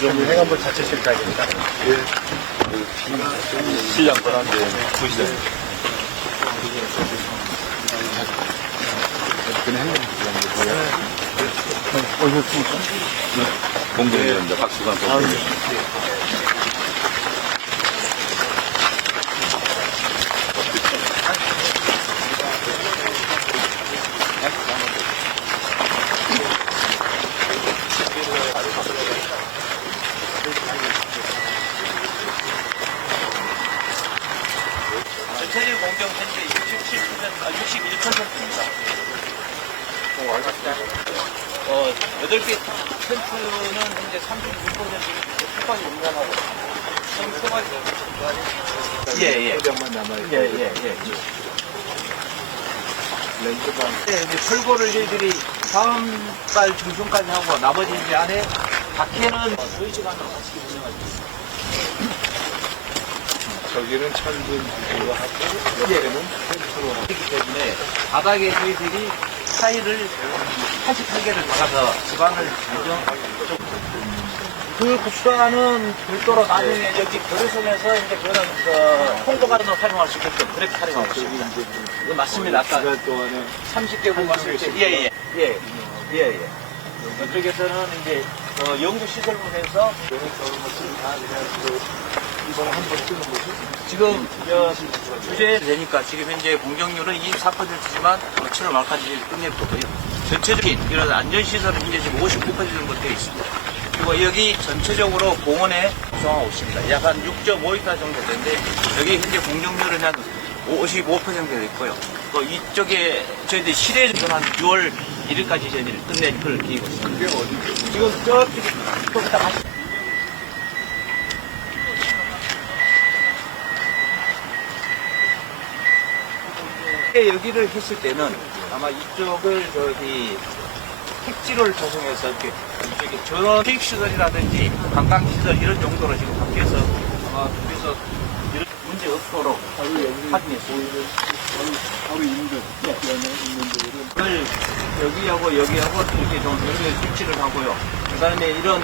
좀 행안부 자체 실장입니다. 예. 시장 권한대 부시장. 오셨습니까? 공동위원장 박수관 공동위원장. 전체적 공정 현재 61%입니다. 8개 텐트는 현재 36% 초까지 운전하고 예. 대장만 남아있고. 예. 렌즈방. 네, 이제 철거를 저희들이 다음 달 중순까지 하고 나머지 이제 안에 밖에는 저희 시간으로 같이 운영하고 있습니다. 저기는 철근 구조로 하고, 옆에는 텐트로 하고. 그렇기 때문에 바닥에 저희들이 타일을 88개를 박아서 지방을 그 국가는 별도로 나중에 여기 거래소에서 이제 그거는 홍보관으로 활용할 수 있게끔 그렇게 활용하고 있습니다. 네, 맞습니다. 아까 시간 동안에 30개국 말씀드렸죠. 예. 이쪽에서는 이제 연구시설부에서 이번에 한번 쓰는 거죠? 지금 주제 되니까 지금 현재 공정률은 24%지만 7월 말까지 끝낼 거고요. 전체적인 이런 안전시설은 현재 지금 59% 정도 되어 있습니다. 그리고 여기 전체적으로 공원에 구성하고 있습니다. 약 한 6.5m 정도 되는데 여기 현재 공정률은 한 55% 되어 있고요. 또 이쪽에 저희들 실외는 한 6월 1일까지 저희들이 끝낼 걸 기고 있습니다. 그게 어디죠? 지금 저쪽에 또 이따 가시 여기를 했을 때는 아마 이쪽을 택지를 조성해서 이렇게 이쪽에 전원 수익시설이라든지 관광시설 이런 정도로 지금 바뀌어서 아마 그래서 이런 문제 없도록 확인했습니다. 바로 인근, 연에 있는 데들은 여기하고 여기하고 이렇게 좀 여기에 설치를 하고요. 그 다음에 이런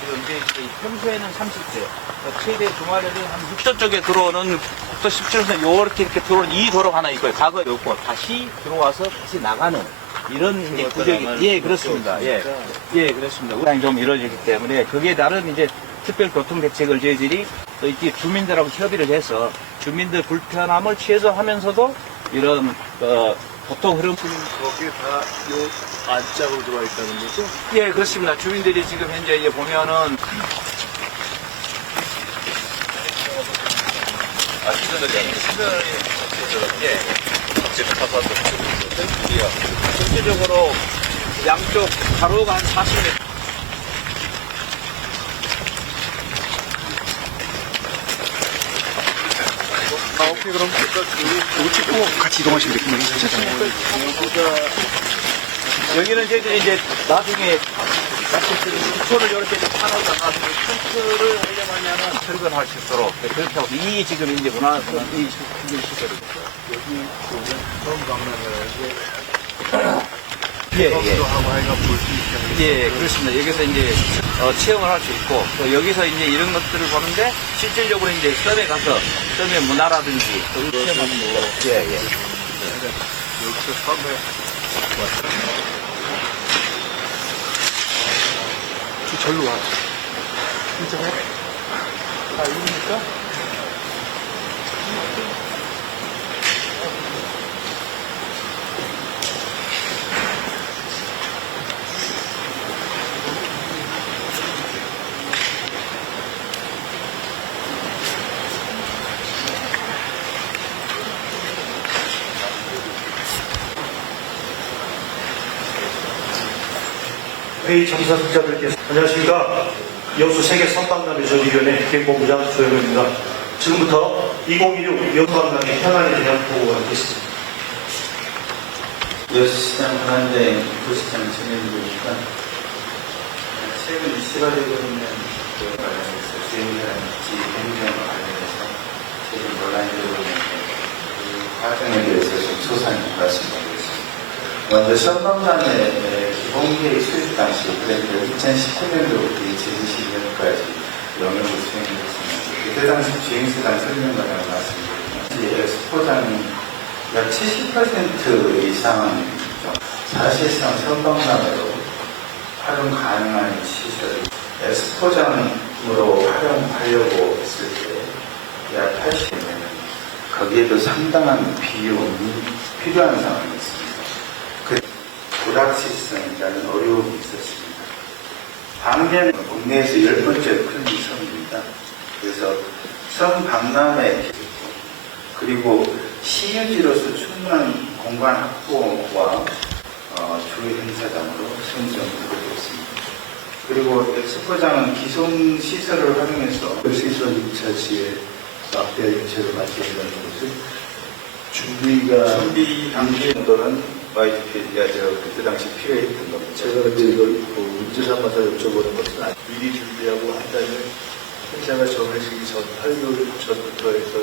지금 이제 평소에는 30대, 최대 주말에는 한 6도 쪽에 들어오는 국도 17호선 이렇게 들어오는 이 도로가 하나 있고요. 과거에 없고 다시 들어와서 다시 나가는 이런 이제 구역이 예 그렇습니다. 예 그렇습니다. 우량이 좀 이루어지기 때문에 그게 다른 이제 특별 교통 대책을 저희들이 또 이렇게 주민들하고 협의를 해서 주민들 불편함을 최소화하면서도 이런 보통 흐름 거기에 다 요 안짝으로 들어와 있다는 거죠? 예, 그렇습니다. 주민들이 지금 현재 이제 보면은 예. 전체적으로 양쪽 가로가 한 40m. 오케이, 그럼 이거 찍고 같이 이동하시면 되겠네요. 여기는 저희들이 이제 나중에 말씀드린 기초를 이렇게 파놓다가 텐트를 하려면은 철근할 수 있도록 그렇게 하고 이 지금 이제 문화 이 시설이죠. 여기 보면 처음 방문을 예. 하고 하여간 볼 수 있게 하는 예, 그렇습니다. 여기서 이제 체험을 할 수 있고 또 여기서 이제 이런 것들을 보는데 실질적으로 이제 섬에 가서 섬의 문화라든지 또 체험하는 거. 예. 여기서 처음에 절로 와. 이쪽에? 이겁니까? 회의 참석자들께서 안녕하십니까. 여수 세계 선박람회 조직위원회 기획본부장 조영호입니다. 지금부터 2016 여수관광의 현안에 대한 보고가 있겠습니다. 여수시장 관한대 도시장 진행되니까 최근 10월에 있는 그 관련해서 주행이라든지 행정과 관련해서 최근 논란이 되고 있는데 그 과정에 대해서 좀 소상히 말씀드리겠습니다. 먼저 선박람회 동계 수립 당시, 그러니까 2019년도부터 2020년까지 영역을 수행했습니다. 그때 당시 주행수단 설명과를 말씀드리면 엑스포장이 약 70% 이상 사실상 선박람회로 활용 가능한 시설, 엑스포장으로 활용하려고 했을 때 약 80년 거기에도 상당한 비용이 필요한 상황이었습니다. 그 불확실성이라는 어려움이 있었습니다. 반면 국내에서 10번째 큰 섬입니다. 그래서 섬 박람회 기술고 그리고 시유지로서 충분한 공간 확보와 주 행사장으로 선정되고 있습니다. 그리고 엑스포장은 기존 시설을 활용해서 시설 2차 시에 막대 인체로 맞춰진다는 것은 준비 단계 정도는 YGP가 그때 당시 필요했던 겁니다. 제가 이제 이걸 문제 삼아서 여쭤보는 것은 미리 준비하고 한다면 행사가 정해지기 전 8개월 전부터 해서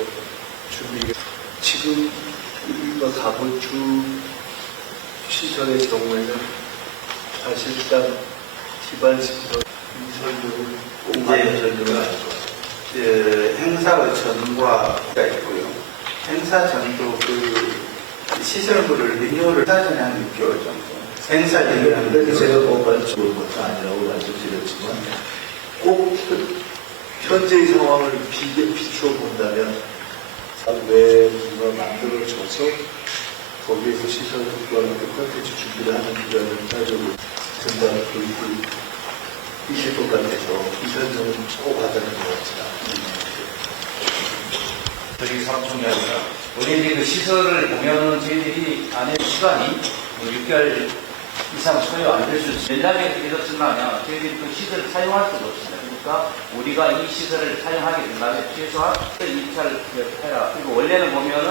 준비가 지금 우리가 가보주 시설의 경우에는 사실상 기반시설 이설도 꼭 많은 설명을 할 거예요. 행사 전과 있고요. 행사 전도 그 시설물을 리뉴얼을 하기 전에 한 6개월 정도. 행사 그래서 제가 뭔가 좋은 것도 아니라고 말씀드렸지만 꼭 현재의 상황을 비추어 본다면 왜 뭔가 만들어져서 거기에서 시설 효과와 콘텐츠 준비를 하는 기간을 따지고 된다 있을 것 같아서 이 설명은 꼭 와닿는 것 같지는 저희 사업총회하고요. 우리 그 시설을 보면은 저희들이 안에 시간이 6개월 이상 소요 안 될 수 있어요. 연락이 이렇지만 저희들이 그 시설을 사용할 수가 없습니다. 그러니까 우리가 이 시설을 사용하게 된다면 최소한 입찰을 해라. 그리고 원래는 보면은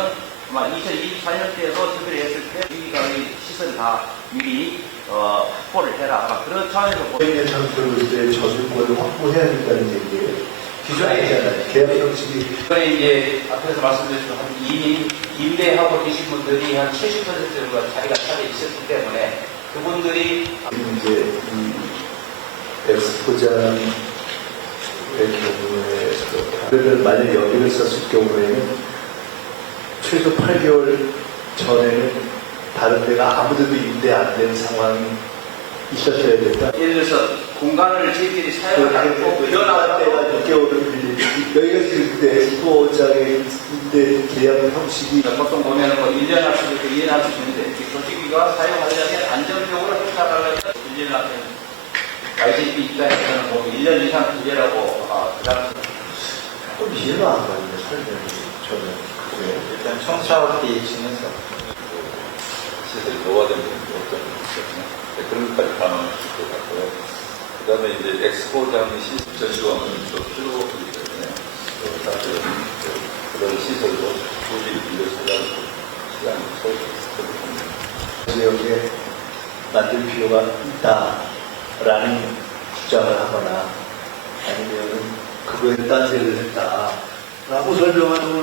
2024년대에도 특별히 했을 때 우리가 이 시설을 다 미리 확보를 해라. 그런 차원에서 보이는 상태로 이제 저주권을 확보해야 된다는 얘기예요. 기존에 계약 형식이 이번에 이제 앞에서 말씀드린 이미 임대하고 계신 분들이 한 70% 정도 자리가 차져 있었기 때문에 그분들이 이제 엑스포장의 경우에 그를 만약 여기를 썼을 경우에는 최소 8개월 전에는 다른 데가 아무데도 임대 안 된 상황이 있었어야 된다. 예를 들어서 공간을 저희들이 사용하고 일어날 때가 6개월을 빌리고 여기가 지금 엑스포장의 임대 계약 형식이 보통 보면은 1년 할 수도 있고 2년 할 수도 있는데 조직위가 사용하려면 안정적으로 행사하려면 1년 하면 YGP 입장에서는 1년 이상 기재라고 그 당시 조금 이해가 안 가는데 설명이 저는 일단 총사업비 중에서 시설이 노화된 부분이 어떤 게 있거든요. 그런 것까지 반영할 수 있을 것 같고요. 그 다음에 이제 엑스포장 전시관은 또 필요하기 때문에 그런 시설도 굳이 빌려서 하려고 시간이 소요됐을 겁니다. 여기에 만들 필요가 있다라는 주장을 하거나 아니면 그거에 딴세를 했다라고 설명하는 걸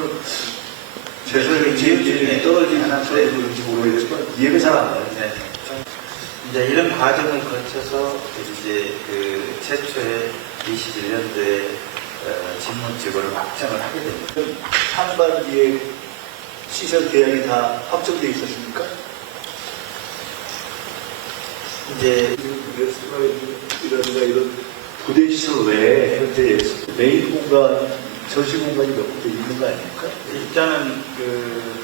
제 설명이 떨어지는 소리인지 모르겠지만 이해가 잘 안 가요. 이제 이런 과정을 거쳐서 이제 그 최초의 21년도에 직무직을 확정을 하게 됩니다. 상반기에 시설 계약이 다 확정돼 있었습니까? 이제 레스토랑이라든가 이런 부대 시설 외에 현재 메인 공간, 전시 공간이 몇 군데 있는 거 아닙니까? 일단은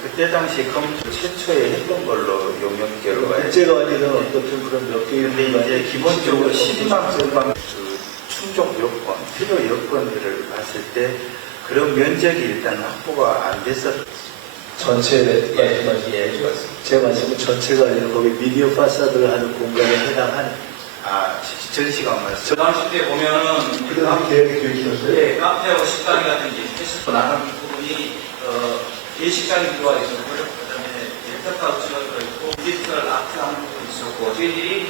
그때 당시 검토 최초에 했던 걸로 용역계로 국제가 아니라 어떤 그런 몇 개의 근데 이제 기본적으로 12만 제곱미터 충족 요건, 필요 요건들을 봤을 때 그런 면적이 일단 확보가 안 됐었. 전체 제 말씀은 전체가 아니라 거기 미디어 파사드를 하는 공간에 해당하는 전시관 말씀. 저 당시 때 보면은 그다음 계획이 되어 있었어요. 예, 카페하고 식당이라든지 패스트 나가는 부분이 예식장이 들어와 있었고요. 그다음에 렌터카우치가 들어있고 디지털 아트 하는 부분이 있었고 저희들이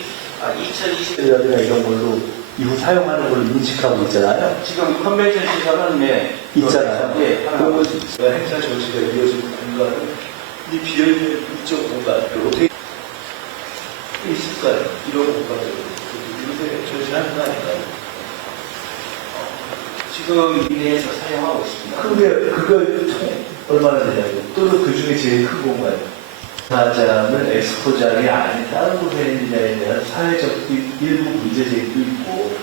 2020 이라든가 이런 걸로 이후 사용하는 걸로 인식하고 있잖아요. 지금 컨벤션 시설은 있잖아요. 예, 그런 것이 있어요. 행사 전시가 이어지는 공간을 이 비어있는 이쪽 공간을 어떻게 있을까요? 이런 공간들. 요새 전시하는 거 아닌가요? 지금 이내에서 사용하고 있습니다. 그거 총 얼마나 되냐고. 또는 그 중에 제일 큰 공간. 사장을 엑스포장이 아닌 다른 곳에 있느냐에 대한 사회적 일부 문제제기도 있고,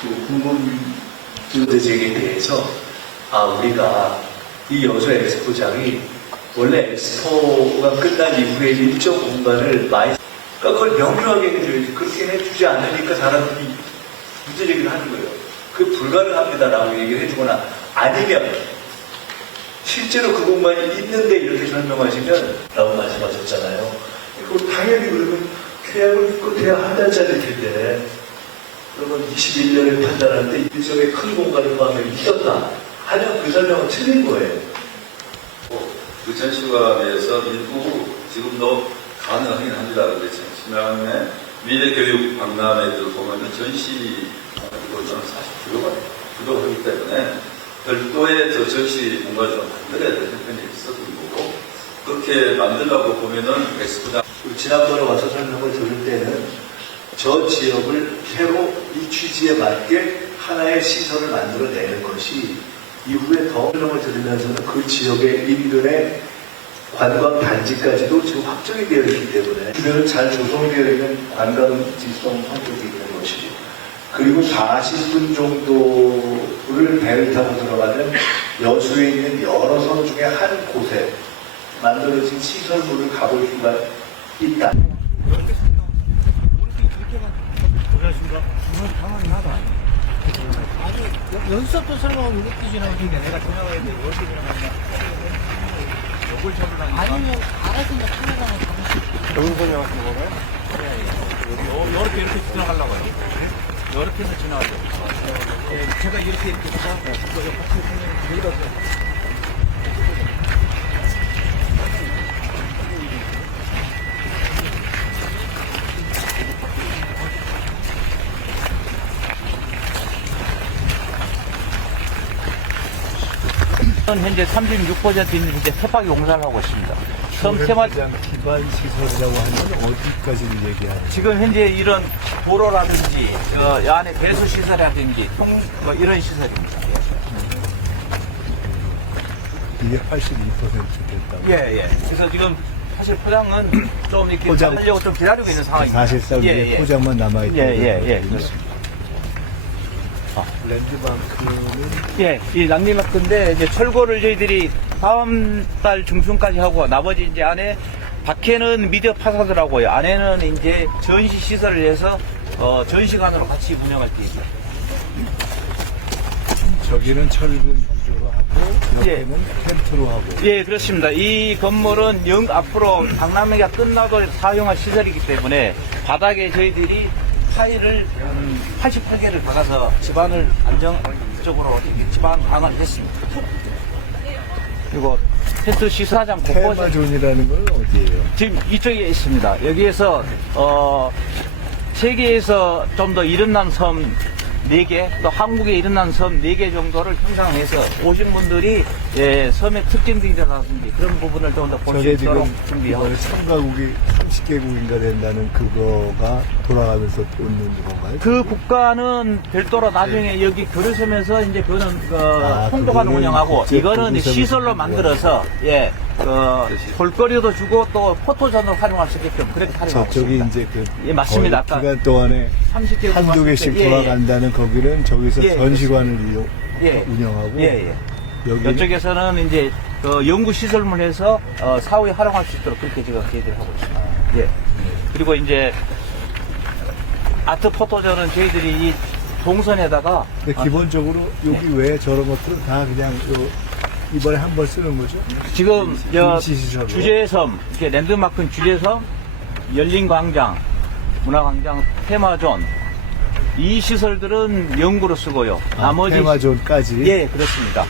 또 궁금증 제기에 대해서, 우리가 이 여수 엑스포장이 원래 엑스포가 끝난 이후에 일정 공간을 많이, 그러니까 그걸 명료하게 해줘야지. 그렇게 해주지 않으니까 사람들이 문제제기를 하는 거예요. 그게 불가능합니다라고 얘기를 해주거나, 아니면 실제로 그 공간이 있는데 이렇게 설명하시면 라고 말씀하셨잖아요. 그럼 당연히 그러면 계약을 끝해야 한 달짜리일 텐데, 그러면 21년을 판단하는데 일정의 큰 공간을 포함해 있었다 하면 그 설명은 틀린 거예요. 그 전시관에서 일부 지금도 가능하긴 합니다. 그런데 지난해 미래교육 박람회들 보면은 전시 이거는 사실 부족하기 때문에 별도의 저 전시 공간을 좀 만들어야 되는 편이 있었던 거고, 그렇게 만들려고 보면은 엑스포장 지난번에 와서 설명을 들을 때는 저 지역을 새로 이 취지에 맞게 하나의 시설을 만들어내는 것이 이후에 더 설명을 들으면서는 그 지역의 인근의 관광 단지까지도 지금 확정이 되어 있기 때문에 주변은 잘 조성되어 있는 관광지성 성격이 있는 것이고, 그리고 40분 정도를 배를 타고 들어가는 여수에 있는 여러 섬 중에 한 곳에 만들어진 시설물을 가볼 수가 있다. 연습도 설명하고 이렇게 지나가니까 내가 지나가야 돼. 이렇게 지나가냐. 요걸 잡으라니까. 아니면 알아서 이제 카메라만 잡으시고. 여기서 설명하시는 건가요? 이렇게 지나가려고요. 이렇게 해서 지나가죠. 제가 이렇게 해서 여기다 현재 36% 있는 현재 세박이 공사를 하고 있습니다. 섬 테마 기반 시설이라고 하면 어디까지를 얘기하는? 지금 현재 이런 도로라든지 이 안에 배수 시설이라든지 뭐 이런 시설입니다. 이게 82% 됐다고. 예. 그래서 지금 사실 포장은 좀 이렇게 포장. 하려고 좀 기다리고 있는 상황입니다. 사실상 예. 포장만 남아있다. 예, 그렇습니다. 랜드마크는 예, 이 land마크인데 이제 철거를 저희들이 다음 달 중순까지 하고 나머지 이제 안에 밖에는 미디어 파사드라고요. 안에는 이제 전시 시설을 해서 전시관으로 같이 운영할 계획입니다. 저기는 철근 구조로 하고 예. 옆에는 텐트로 하고. 예, 그렇습니다. 이 건물은 앞으로 박람회가 끝나도 사용할 시설이기 때문에 바닥에 저희들이 타일을 88개를 박아서 집안을 안정적으로 집안 방을 했습니다. 그리고 텐트 시사장 곳곳에 테마존이라는 건 어디예요? 지금 이쪽에 있습니다. 여기에서 세계에서 좀 더 이름난 섬 4개, 또 한국에 이름난 섬 4개 정도를 형상해서 오신 분들이 섬의 특징들이라든지 그런 부분을 좀 더 볼 수 저게 있도록 지금 준비하고 이번에 참가국이 30개국인가 된다는 그거가 돌아가면서 돕는 건가요? 그 국가는 별도로 나중에 여기 글을 쓰면서 이제 그거는 홍보관 그거는 운영하고 국제 이거는 부부세로 시설로 주는 만들어서 볼거리도 주고 또 포토전으로 활용할 수 있게끔 그렇게 활용하고 저쪽이 있습니다. 이제 그 예, 맞습니다. 거의 아까 기간 동안에 30개국 한두 개씩 예, 돌아간다는 거기는 저기서 예, 전시관을 예. 운영하고 예. 여기는 이쪽에서는 이제 연구 시설물 해서 사후에 활용할 수 있도록 그렇게 지금 계획을 하고 있습니다. 예. 그리고 이제 아트 포토전은 저희들이 이 동선에다가 근데 기본적으로 여기 외에 저런 것들은 다 그냥 이번에 한 번 쓰는 거죠? 지금 임시시설로. 주제섬, 이렇게 랜드마크는 주제섬, 열린광장, 문화광장, 테마존 이 시설들은 연구로 쓰고요. 나머지 테마존까지. 예, 그렇습니다.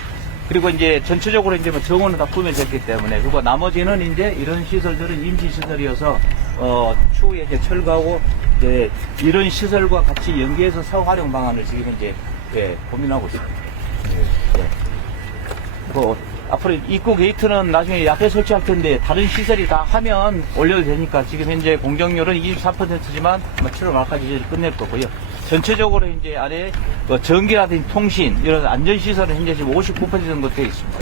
그리고 이제 전체적으로 이제 뭐 정원은 다 꾸며졌기 때문에 그리고 나머지는 이제 이런 시설들은 임시 시설이어서 추후에 이제 철거하고 이제 이런 시설과 같이 연계해서 사후 활용 방안을 지금 이제 고민하고 있습니다. 예. 앞으로 입구 게이트는 나중에 앞에 설치할 텐데 다른 시설이 다 하면 올려도 되니까 지금 현재 공정률은 24%지만 7월 말까지 이제 끝낼 거고요. 전체적으로 이제 안에 전기라든지 통신 이런 안전시설은 현재 지금 59% 정도 되어 있습니다.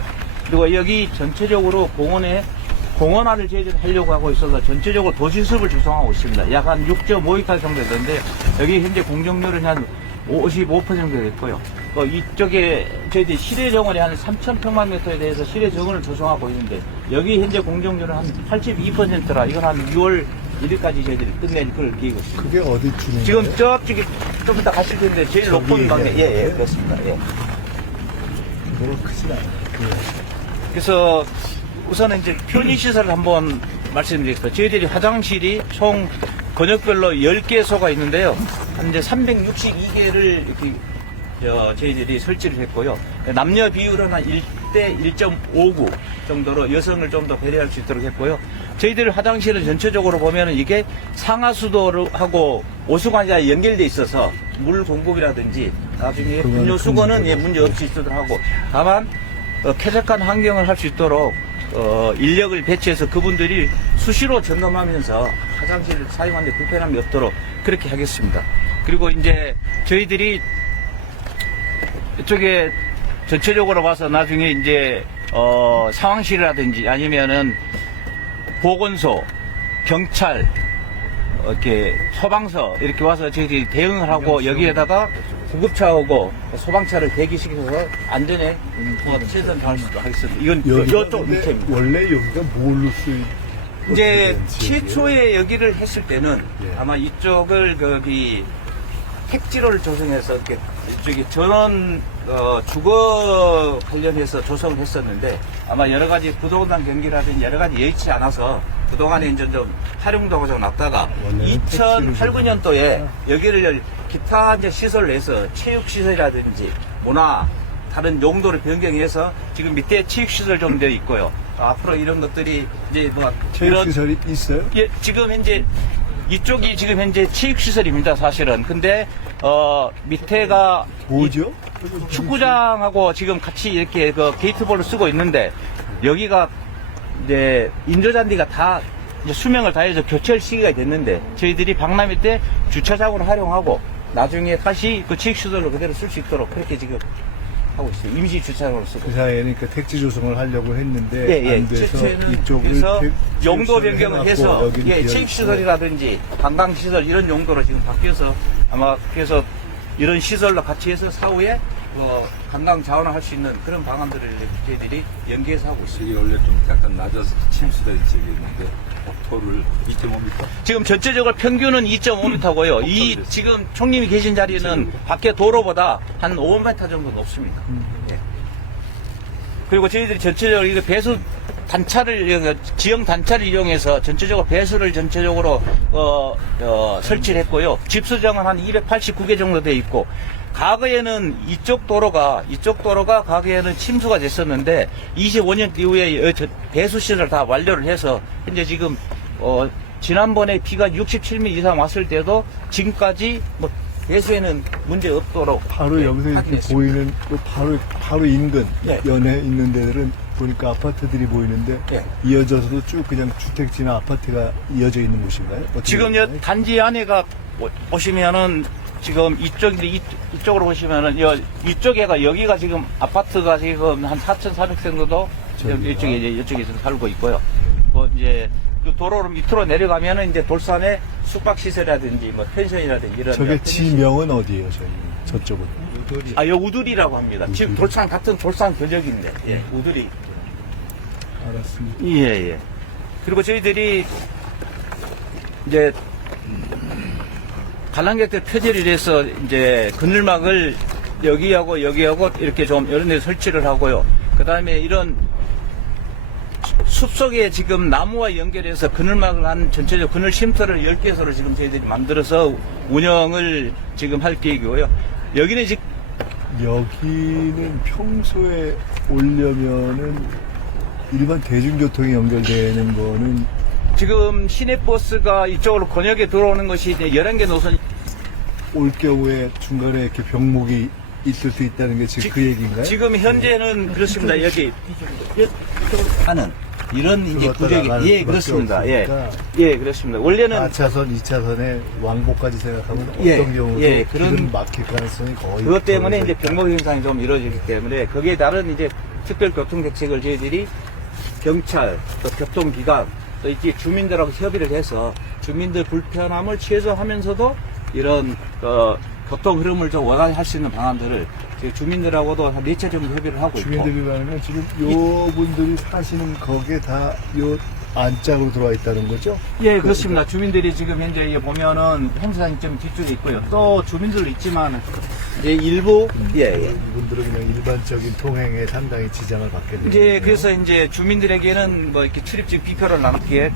그리고 여기 전체적으로 공원화를 저희들이 하려고 하고 있어서 전체적으로 도시숲을 조성하고 있습니다. 약 한 6.5헥타르 정도 되는데 여기 현재 공정률은 한 55% 정도 됐고요. 이쪽에 저희들이 실외정원이 한 3,000평만 미터에 대해서 실외정원을 조성하고 있는데 여기 현재 공정률은 한 82%라 이건 한 6월 1일까지 저희들이 끝낼 걸 계획이고 있습니다. 그게 어디 주는 지금 거예요? 저쪽에 좀 이따 가실 텐데 제일 높은 방에 예, 그렇습니다. 예. 별로 크진 않아요. 그래서 우선은 이제 편의시설을 한번 말씀드리겠습니다. 저희들이 화장실이 총 권역별로 10개소가 있는데요. 한 이제 362개를 이렇게 저희들이 설치를 했고요. 남녀 비율은 한 1대 1.59 정도로 여성을 좀 더 배려할 수 있도록 했고요. 저희들 화장실은 전체적으로 보면은 이게 상하수도하고 오수관이 연결돼 있어서 물 공급이라든지 나중에 분뇨 수거는 문제 없이 있도록 하고 다만 쾌적한 환경을 할 수 있도록 인력을 배치해서 그분들이 수시로 점검하면서 화장실을 사용하는데 불편함이 없도록 그렇게 하겠습니다. 그리고 이제 저희들이 이쪽에 전체적으로 봐서 나중에 이제 상황실이라든지 아니면은 보건소, 경찰, 이렇게 소방서 이렇게 와서 저희들이 대응을 하고 여기에다가 구급차하고 소방차를 대기시켜서 안전에 최선을 다할 수도 하겠습니다. 이건 이쪽 밑에입니다. 원래 여기가 뭘로 쓰이? 이제 최초에 여기를 했을 때는 아마 이쪽을 거기 택지로를 조성해서 이렇게 이쪽에 전원 주거 관련해서 조성을 했었는데 아마 여러 가지 부동산 경기라든지 여러 가지 여의치 않아서 그동안에 이제 좀 활용도가 좀 낮다가 2008, 9년도에 여기를 기타 이제 시설을 해서 체육시설이라든지 문화 다른 용도를 변경해서 지금 밑에 체육시설 좀 되어 있고요. 앞으로 이런 것들이 이제 뭐 체육시설이 있어요? 예, 지금 현재 이쪽이 지금 현재 체육시설입니다, 사실은. 근데, 밑에가. 뭐죠? 축구장하고 지금 같이 이렇게 그 게이트볼을 쓰고 있는데, 여기가 이제 인조잔디가 다 이제 수명을 다해서 교체할 시기가 됐는데, 저희들이 박람회 때 주차장으로 활용하고, 나중에 다시 그 체육시설로 그대로 쓸 수 있도록 그렇게 지금 하고 있어요. 임시 주차장으로 쓰고. 그 사이에는 그 택지 조성을 하려고 했는데 안 돼서 이쪽을 그래서 용도 체육시설을 변경을 해놨고 해서 여기는 비어 체육시설이라든지 관광시설 이런 용도로 지금 바뀌어서 아마 그래서 이런 시설로 같이 해서 사후에 관광 자원을 할 수 있는 그런 방안들을 저희들이 연계해서 하고 있습니다. 이게 원래 좀 약간 낮아서 침수가 있지 있는데 토를 2.5m. 지금 전체적으로 평균은 2.5m고요. 이 지금 총님이 계신 자리는 밖에 도로보다 한 5m 정도 높습니다. 예. 그리고 저희들이 전체적으로 이거 배수 단차를 지형 단차를 이용해서 전체적으로 배수를 전체적으로 설치를 했고요. 집수정은 한 289개 정도 돼 있고 과거에는 이쪽 도로가 과거에는 침수가 됐었는데 25년 이후에 배수 시설을 다 완료를 해서 현재 지금 지난번에 비가 67mm 이상 왔을 때도 지금까지 뭐 배수에는 문제 없도록 바로 여기서 이렇게 확인했습니다. 보이는 그 바로 인근 네. 연에 있는 데들은 보니까 아파트들이 보이는데 네. 이어져서도 쭉 그냥 주택지나 아파트가 이어져 있는 곳인가요? 어떻게 지금 되나요? 단지 안에가 보시면은 지금 이쪽으로 보시면은 이쪽에가 여기가 지금 아파트가 지금 한 4,400 정도 이쪽에 살고 있고요. 뭐 이제 그 도로를 밑으로 내려가면은 이제 돌산에 숙박시설이라든지 뭐 펜션이라든지 이런 저게 편의시설. 지명은 어디예요? 저쪽은 여 우두리라고 합니다. 지금 돌산 같은 돌산 근적인데 예, 우두리. 알았습니다. 예. 그리고 저희들이 이제 관람객들 표지를 해서 이제 그늘막을 여기하고 이렇게 좀 이런 데 설치를 하고요. 그 다음에 이런 숲속에 지금 나무와 연결해서 그늘막을 한 전체적 그늘 쉼터를 10개소를 지금 저희들이 만들어서 운영을 지금 할 계획이고요. 여기는 평소에 오려면은 일반 대중교통이 연결되는 거는 지금 시내버스가 이쪽으로 권역에 들어오는 것이 이제 11개 노선이 올 경우에 중간에 이렇게 병목이 있을 수 있다는 게 지금 그 얘기인가요? 지금 현재는 그렇습니다. 여기 하는 이런 이제 그거 따라갈 구역이 예 수밖에 그렇습니다. 예, 없으니까. 예 그렇습니다. 원래는 4차선, 2차선에 왕복까지 생각하면 예, 어떤 경우도 예, 그런- 길은 막힐 가능성이 거의 그것 때문에 거의 이제 병목 현상이 좀 이루어지기 때문에 거기에 따른 이제 특별 교통 대책을 저희들이 경찰 또 교통기관 또 이제 주민들하고 협의를 해서 주민들 불편함을 최소화하면서도 이런 교통 흐름을 좀 원활할 수 있는 방안들을 저희 주민들하고도 한 4차 정도 협의를 하고 있고 주민들이 말하면 지금 요 분들이 사시는 거기에 다 요 안짝으로 들어와 있다는 거죠? 예, 그렇습니다. 주민들이 지금 현재 이게 보면은 행사장이 좀 뒤쪽에 있고요. 또 주민들도 있지만 이제 일부 예. 이분들은 그냥 일반적인 통행에 상당히 지장을 받게 되는 이제 거예요. 그래서 이제 주민들에게는 뭐 이렇게 출입증 비표를 나눴기에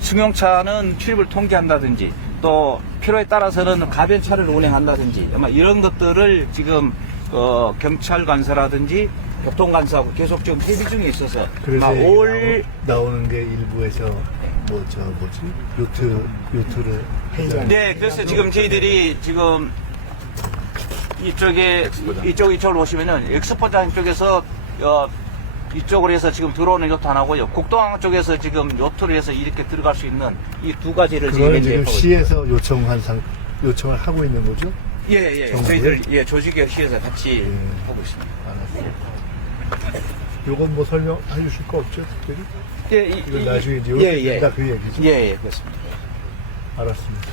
승용차는 출입을 통제한다든지 또 필요에 따라서는 가변차를 운행한다든지 아마 이런 것들을 지금 경찰관서라든지 교통관서하고 계속 지금 협의 중에 있어서 그래서 아마 얘기 올 나오는 게 일부에서 요트를 하자. 네, 그래서 지금 저희들이 지금 이쪽을 보시면은 엑스포장 쪽에서 이쪽으로 해서 지금 들어오는 요트 하나고요. 국도항 쪽에서 지금 요트를 해서 이렇게 들어갈 수 있는 이 두 가지를 그걸 이제 지금 하고 시에서 요청을 하고 있는 거죠? 예. 정부에? 저희들 조직의 시에서 같이 하고 있습니다. 알았어요. 요건 뭐 설명해 주실 거 없죠, 특별히? 예, 이건 나중에 이제 예. 다 그 얘기죠? 예, 그렇습니다. 알았습니다.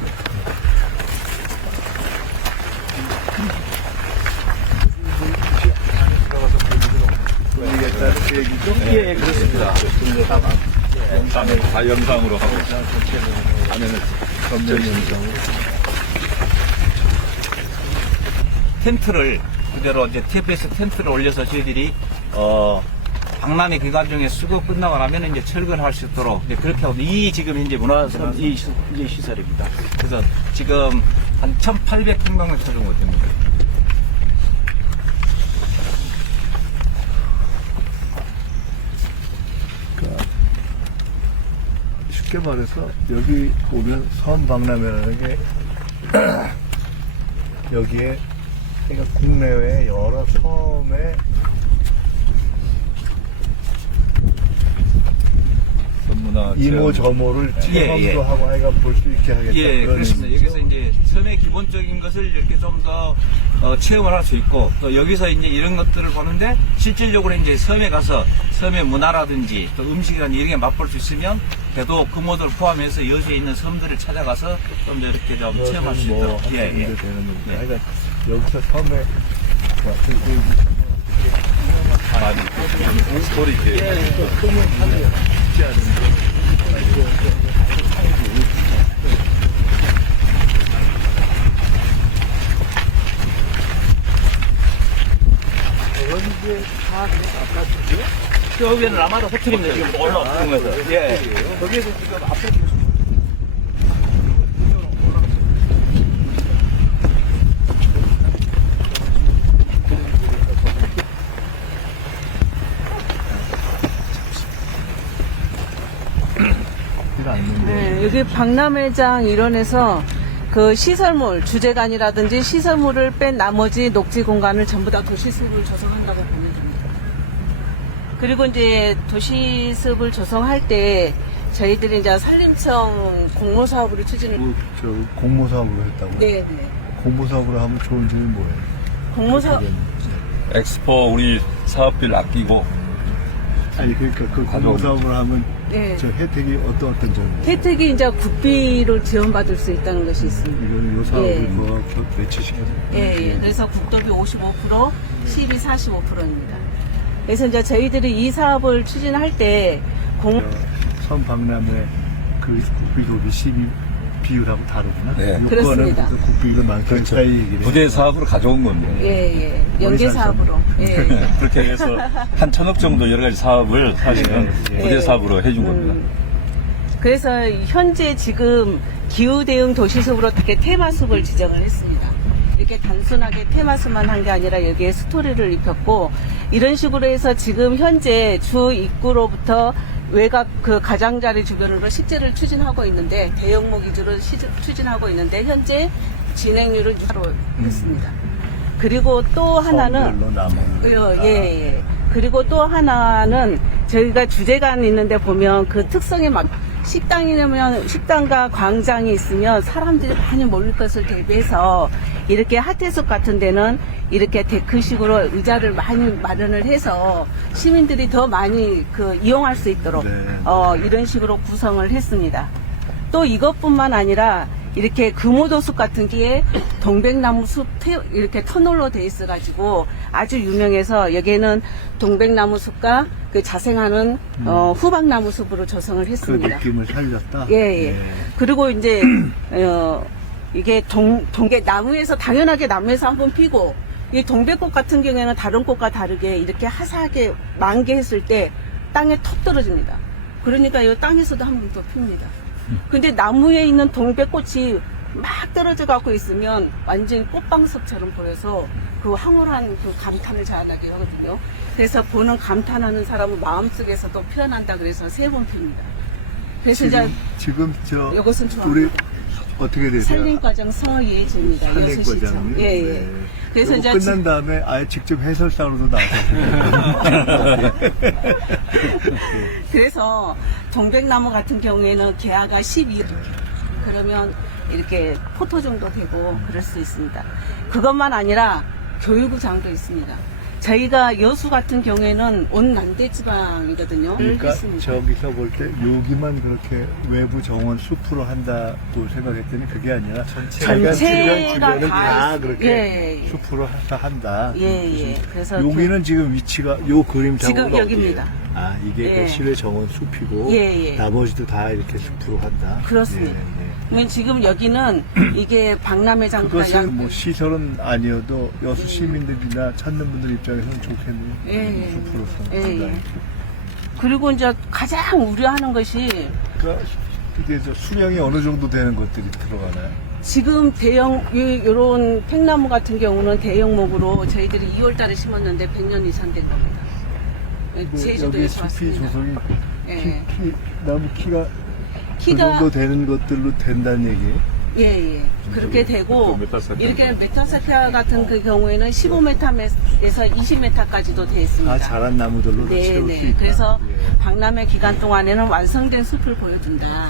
얘기했다는 그 얘기죠? 예, 그렇습니다. 다 영상으로 하고 안에는 전면 영상으로. 텐트를 그대로 이제 TFS 텐트를 올려서 저희들이 박람회 기간 중에 수거 끝나고 나면 이제 철거를 할 수 있도록 이제 그렇게 하고 이 지금 현재 문화선 이 시설입니다. 그래서 지금 한 1,800평방미터 정도 됩니다. 쉽게 말해서 여기 오면 섬 박람회라는 게 여기에 그러니까 국내외 여러 섬에 전문화 이모저모를 체험도 예. 하고 하여가 볼 수 있게 하겠다. 예, 그런 그렇습니다. 의미죠. 여기서 이제 섬의 기본적인 것을 이렇게 좀 더 체험을 할 수 있고 또 여기서 이제 이런 것들을 보는데 실질적으로 이제 섬에 가서 섬의 문화라든지 또 음식이라든지 이런 게 맛볼 수 있으면 그래도 그 모델을 포함해서 여수에 있는 섬들을 찾아가서 좀 더 이렇게 좀 체험할 수 뭐 있도록 하는 게 되는 겁니다. 예. 하여간 여기서 섬에 왔을 때 많이 스토리 있게 쉽지 않은데 여기는 아마도 호텔입니다. 지금 올라오는 거죠. 예. 거기에서 지금 앞에 네, 여기 박람회장 일원에서 그 시설물, 주제관이라든지 시설물을 뺀 나머지 녹지 공간을 전부 다 도시숲을 조성한다고 보면 됩니다. 그리고 이제 도시숲을 조성할 때 저희들이 이제 산림청 공모사업으로 추진을. 저 공모사업으로 했다고. 네. 공모사업으로 하면 좋은 점이 뭐예요? 공모사업. 엑스포 우리 사업비를 아끼고 아니 그러니까 그 공모사업을 하면 네. 저 혜택이 어떤 점이에요? 혜택이 이제 국비를 지원받을 수 있다는 것이 있습니다. 이거는 요 사업을 예. 뭐 매치시켜서 예. 그래서 국도비 55%, 시비 45%입니다. 그래서 이제 저희들이 이 사업을 추진할 때 섬 박람회 그 국비 도비 시비 비율하고 다르구나. 네. 요거는 그렇습니다. 무슨 국비가 많겠다 이 얘기를. 부대 사업으로 가져온 겁니다. 예. 연계 사업으로. 예. 그렇게 해서 한 1,000억 정도 여러 가지 사업을 사실은 부대 사업으로 해준 겁니다. 그래서 현재 지금 기후 대응 도시숲으로 이렇게 테마숲을 지정을 했습니다. 이렇게 단순하게 테마숲만 한 게 아니라 여기에 스토리를 입혔고 이런 식으로 해서 지금 현재 주 입구로부터 외곽 그 가장자리 주변으로 식재를 추진하고 있는데 대형목 위주로 추진하고 있는데 현재 진행률은 6%로 했습니다. 그리고 또 하나는 성별로 나눠. 예. 그리고 또 하나는 저희가 주제관 있는데 보면 그 특성에 막 식당이면 식당과 광장이 있으면 사람들이 많이 몰릴 것을 대비해서 이렇게 하태숲 같은 데는 이렇게 데크식으로 의자를 많이 마련을 해서 시민들이 더 많이 이용할 수 있도록 네. 이런 식으로 구성을 했습니다. 또 이것뿐만 아니라 이렇게 금오도숲 같은 게 동백나무 숲 이렇게 터널로 돼 있어 가지고 아주 유명해서 여기에는 동백나무 숲과 그 자생하는 후박나무 숲으로 조성을 그 했습니다. 느낌을 살렸다. 예. 그리고 이제 이게 동계 나무에서 당연하게 나무에서 한 번 피고 이 동백꽃 같은 경우에는 다른 꽃과 다르게 이렇게 화사하게 만개했을 때 땅에 톡 떨어집니다. 그러니까 이 땅에서도 한 번 더 핍니다. 근데 나무에 있는 동백꽃이 막 떨어져 갖고 있으면 완전히 꽃방석처럼 보여서 그 황홀한 그 감탄을 자아나게 하거든요. 그래서 보는 감탄하는 사람은 마음속에서도 표현한다 그래서 3번 핍니다. 그래서 지금 저 이것은 좋아. 우리 어떻게 되세요? 산림과정 성의예제입니다. 산림과장. 예. 그래서 이제 끝난 다음에 아예 직접 해설사로도 나오셨어요. 그래서 동백나무 같은 경우에는 개화가 12일 그러면 이렇게 포토 정도 되고 그럴 수 있습니다. 그것만 아니라 교육구장도 있습니다. 저희가 여수 같은 경우에는 온 남대지방이거든요. 그러니까 했습니다. 저기서 볼 때 여기만 그렇게 외부 정원 숲으로 한다고 생각했더니 그게 아니라 전체가 주변을 다 다 있- 그렇게 예. 숲으로 한다. 예. 그래서 여기는 지금 위치가 요 그림 지금 작업은 여기입니다. 어디예요? 아 이게 예. 그 실외 정원 숲이고 예. 나머지도 다 이렇게 숲으로 한다. 그렇습니다. 예. 그러면 지금 여기는 이게 박람회장보다 그것은 뭐 시설은 아니어도 여수 시민들이나 찾는 분들 입장에서는 좋겠네요. 예. 숲으로서. 예. 그리고 이제 가장 우려하는 것이 그러니까 그게 저 수량이 어느 정도 되는 것들이 들어가나요? 지금 대형 이런 팽나무 같은 경우는 대형목으로 저희들이 2월 달에 심었는데 100년 이상 된 겁니다. 여기 제주도에서 숲이 왔습니다. 조성이 예. 나무 키가 그 키가 정도 되는 것들로 된다는 얘기예요? 예. 그렇게 되고 이렇게 메타사피아 같은 그 경우에는 15m에서 20m까지도 되어 있습니다. 다 자란 나무들로 채울 수 있다. 그래서 예. 박람회 기간 동안에는 완성된 숲을 보여준다.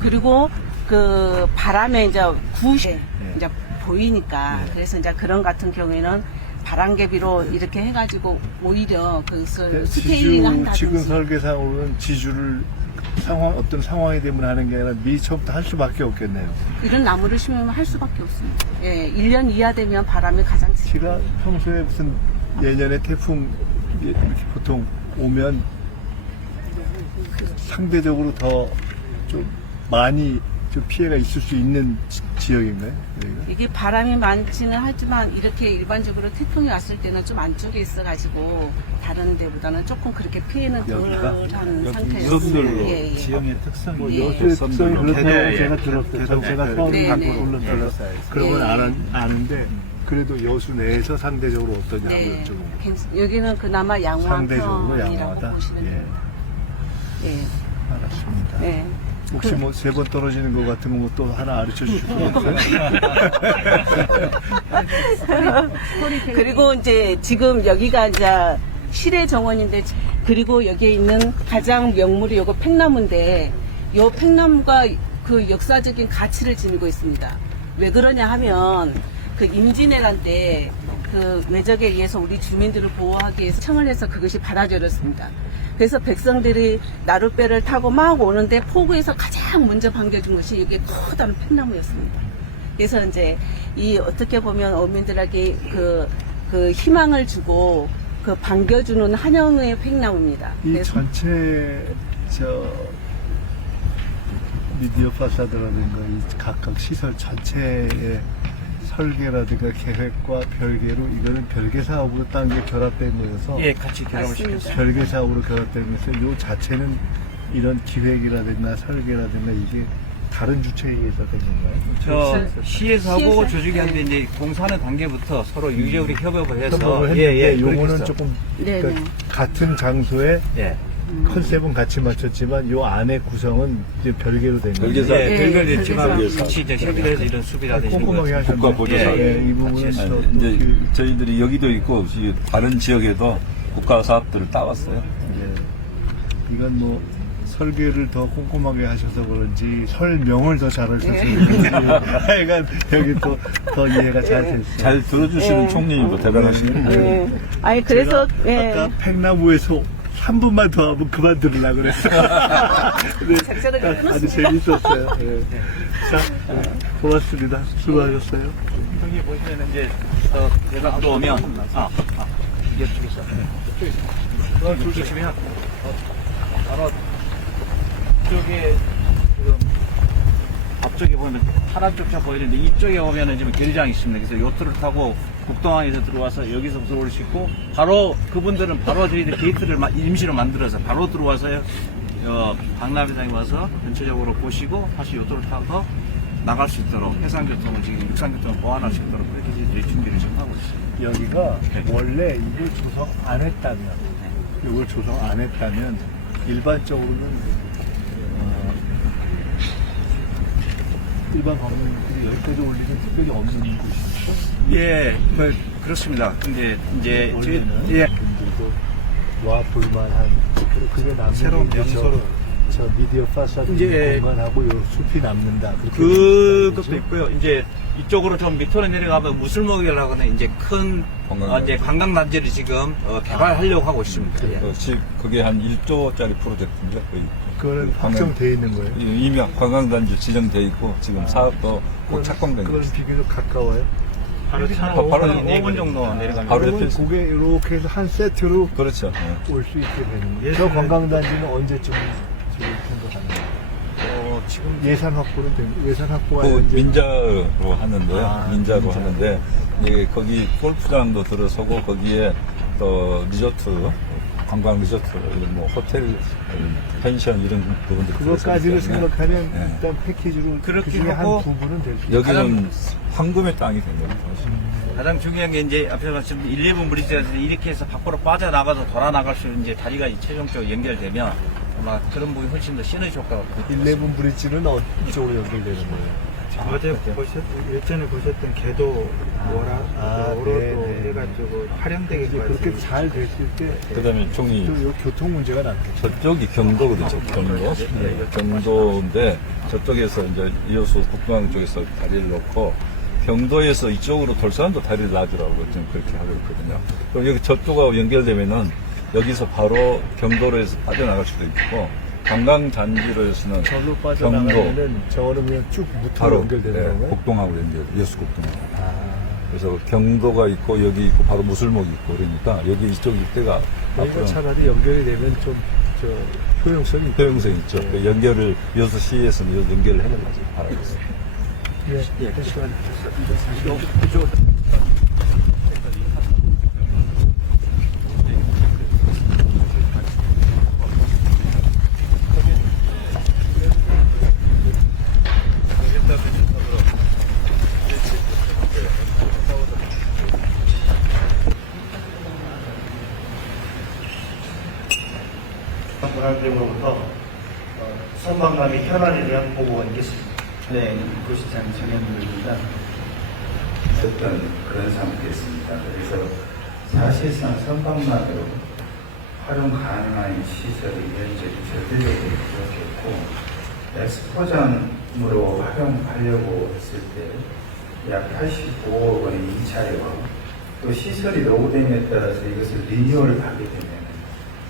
그리고 그 바람에 이제 구시 이제 보이니까 그래서 이제 그런 같은 경우에는 바람개비로 이렇게 해가지고 오히려 그것을 스케일링 한다든지. 지금 설계상으로는 지주를 어떤 상황이 되면 하는 게 아니라 미리 처음부터 할 수밖에 없겠네요. 이런 나무를 심으면 할 수밖에 없습니다. 예, 1년 이하 되면 바람이 가장 제가 평소에 무슨 예년에 태풍 이렇게 보통 오면 상대적으로 더 좀 많이 좀 피해가 있을 수 있는 지역인가요? 여기가? 이게 바람이 많지는 하지만 이렇게 일반적으로 태풍이 왔을 때는 좀 안쪽에 있어가지고 다른 데보다는 조금 그렇게 피해는 덜한 상태였습니다. 예. 지형의 특성이 뭐 여수의 특성이 그렇다고 제가 들었어요. 제가 처음 네, 갖고 네. 물론 그런 건 네. 아는데 그래도 여수 내에서 상대적으로 어떠냐고 네. 여쭤보고 여기는 그나마 상대적으로 양호한 양호하다. 편이라고 보시면 예, 됩니다. 예. 알았습니다. 네. 혹시 뭐 3번 떨어지는 것 같은 거 뭐 또 하나 가르쳐 주실 수 있어요? 그리고 이제 지금 여기가 이제 실외 정원인데 그리고 여기에 있는 가장 명물이 요거 팽나무인데 요 팽나무가 그 역사적인 가치를 지니고 있습니다. 왜 그러냐 하면 그 임진왜란 때 그 외적에 의해서 우리 주민들을 보호하기 위해서 청을 해서 그것이 받아들였습니다. 그래서 백성들이 나룻배를 타고 막 오는데 포구에서 가장 먼저 반겨준 것이 이게 커다란 팽나무였습니다. 그래서 이제 이 어떻게 보면 어민들에게 그 희망을 주고 그 반겨주는 한영의 팽나무입니다. 이 그래서 전체 미디어 파사드라든가 이 각각 시설 전체의 설계라든가 계획과 별개로 이거는 별개 사업으로 딴 게 결합된 거여서 같이 맞습니다. 별개 사업으로 결합된 거여서 이 자체는 이런 기획이라든가 설계라든가 이게 다른 주체에 의해서 된 건가요? 저 시에서 하고 시에서? 조직이 한데 이제 공사하는 단계부터 서로 유적으로 협업을 해서 협업을 했는데 그렇게 요거는 했어요. 조금 네네. 그러니까 같은 장소에 예. 컨셉은 같이 맞췄지만 요 안에 구성은 이제 별개로 된 거예요. 별개사. 예, 별개됐지만 별개사. 같이 이제 협의해서 이런 수비라든지 이런 꼼꼼하게 거. 하셨네. 국가보조사. 예, 이 부분은 같이 또 이제 저희들이 여기도 있고 이 다른 지역에도 국가 사업들을 따왔어요. 예. 이건 뭐 설계를 더 꼼꼼하게 하셔서 그런지 설명을 더 잘하셔서 그런지 하여간 여기 또 더 이해가 잘 됐어요. 잘 들어주시는 총리님도 대단하시네요. 예. 아니, 그래서, 제가 예. 아까 팽나무에서 한 번만 더 하면 그만 들으려고 그랬어요. 네, 작전을 아주 재밌었어요. 예. 자, 고맙습니다. 수고하셨어요. 여기 보시면 이제 내가 들어오면 이게 저기 있어. 보시면 바로 이쪽에 지금 앞쪽에 보면 파란 쪽차 보이는데 이쪽에 오면은 지금 결장이 있습니다. 그래서 요트를 타고 국동항에서 들어와서 여기서부터 올 수 있고 바로 그분들은 바로 저희들 게이트를 임시로 만들어서 바로 들어와서 박람회장에 와서 전체적으로 보시고 다시 요트를 타고 나갈 수 있도록 해상교통을 지금 육상교통을 보완할 수 있도록 그렇게 저희들이 준비를 지금 하고 있습니다. 여기가 원래 이걸 조성 안 했다면, 이걸 조성 안 했다면 일반적으로는 일반 관광객들이 여기까지 올 일은 특별히 없는 곳이죠. 예, 그렇습니다. 근데 이제 원래는 예. 분들도 와 볼만한 그게 남는 새로운 게 명소로. 저 미디어 파사드 이제 공간하고 요 숲이 남는다. 그렇게 그것도 되는 거죠? 있고요. 이제 이쪽으로 좀 밑으로 내려가면 무술목이라고 하는 이제 큰 이제 관광단지를 지금 개발하려고 하고 있습니다. 예. 그게 한 1조짜리 프로젝트인데 거의. 그거는 관광- 확정돼 있는 거예요. 이미 관광단지 지정돼 있고 지금 사업도 곧 착공된 그건 거죠. 비교적 가까워요. 바로 바로 5분 정도 내려가면 바로 그러면 옆에 있어요. 그게 이렇게 해서 한 세트로 그렇죠. 올 수 있게 되는 거예요. 저 관광단지는 언제쯤 지금 생각하나요? 지금 예산 확보는 예산 확보가 그 언제? 민자로 하는데요. 민자로 민자. 하는데 이게 거기 골프장도 들어서고 거기에 또 리조트, 관광 리조트, 뭐 호텔, 펜션 이런 부분들 그것까지를 들어서기 때문에 생각하면 네. 일단 패키지로 그렇게 그중에 하고 한 부분은 될 수 있어요. 여기는 황금의 땅이 된 겁니다. 사실. 가장 중요한 게 이제 앞에서 말씀 1, 2분 브리지에서 이렇게 해서 밖으로 빠져나가서 돌아 나갈 수 있는 이제 다리가 최종적으로 연결되면 아마 그런 부분이 훨씬 더 시너지 효과가 있고 11 브릿지는 이쪽으로 연결되는 거예요. 어제 예전에 보셨던 개도 오로도 네. 해가지고 활용되게 이제 그렇게 잘 됐을 때 그다음에 총리 또 교통 문제가 남겠죠. 저쪽이 경도거든요. 경도. 경도인데 저쪽에서 이제 이호수 국방 쪽에서 다리를 놓고 경도에서 이쪽으로 돌산도 다리를 놔주라고 지금 그렇게 하고 있거든요. 그럼 여기 저쪽하고 연결되면은 여기서 바로 경도로 해서 빠져나갈 수도 있고 관광단지로 해서는 절로 경도 빠져나가면은 저거는 그냥 쭉 무트로 바로 연결되는 네, 건가요? 곡동하고 연결, 여수 곡동하고. 그래서 경도가 있고 여기 있고 바로 무술목이 있고 그러니까 여기 이쪽 일대가 이거 앞으로 차라리 연결이 되면 좀 효용성이 있죠. 효용성이 있죠. 그 연결을 여수시에서는 연결을 해달라고 바라고 있습니다. 예, 시간 문화재로부터 선박람이 현안에 대한 보고가 있겠습니다. 네, 구시장 정현물입니다. 있었던 그런 상태였습니다. 그래서 사실상 선박만으로 활용 가능한 시설의 면적이 절대적으로 부족했고 엑스포장으로 활용하려고 했을 때 약 85억 원의 임차료와 또 시설이 노후됨에 따라서 이것을 리뉴얼을 하게 되면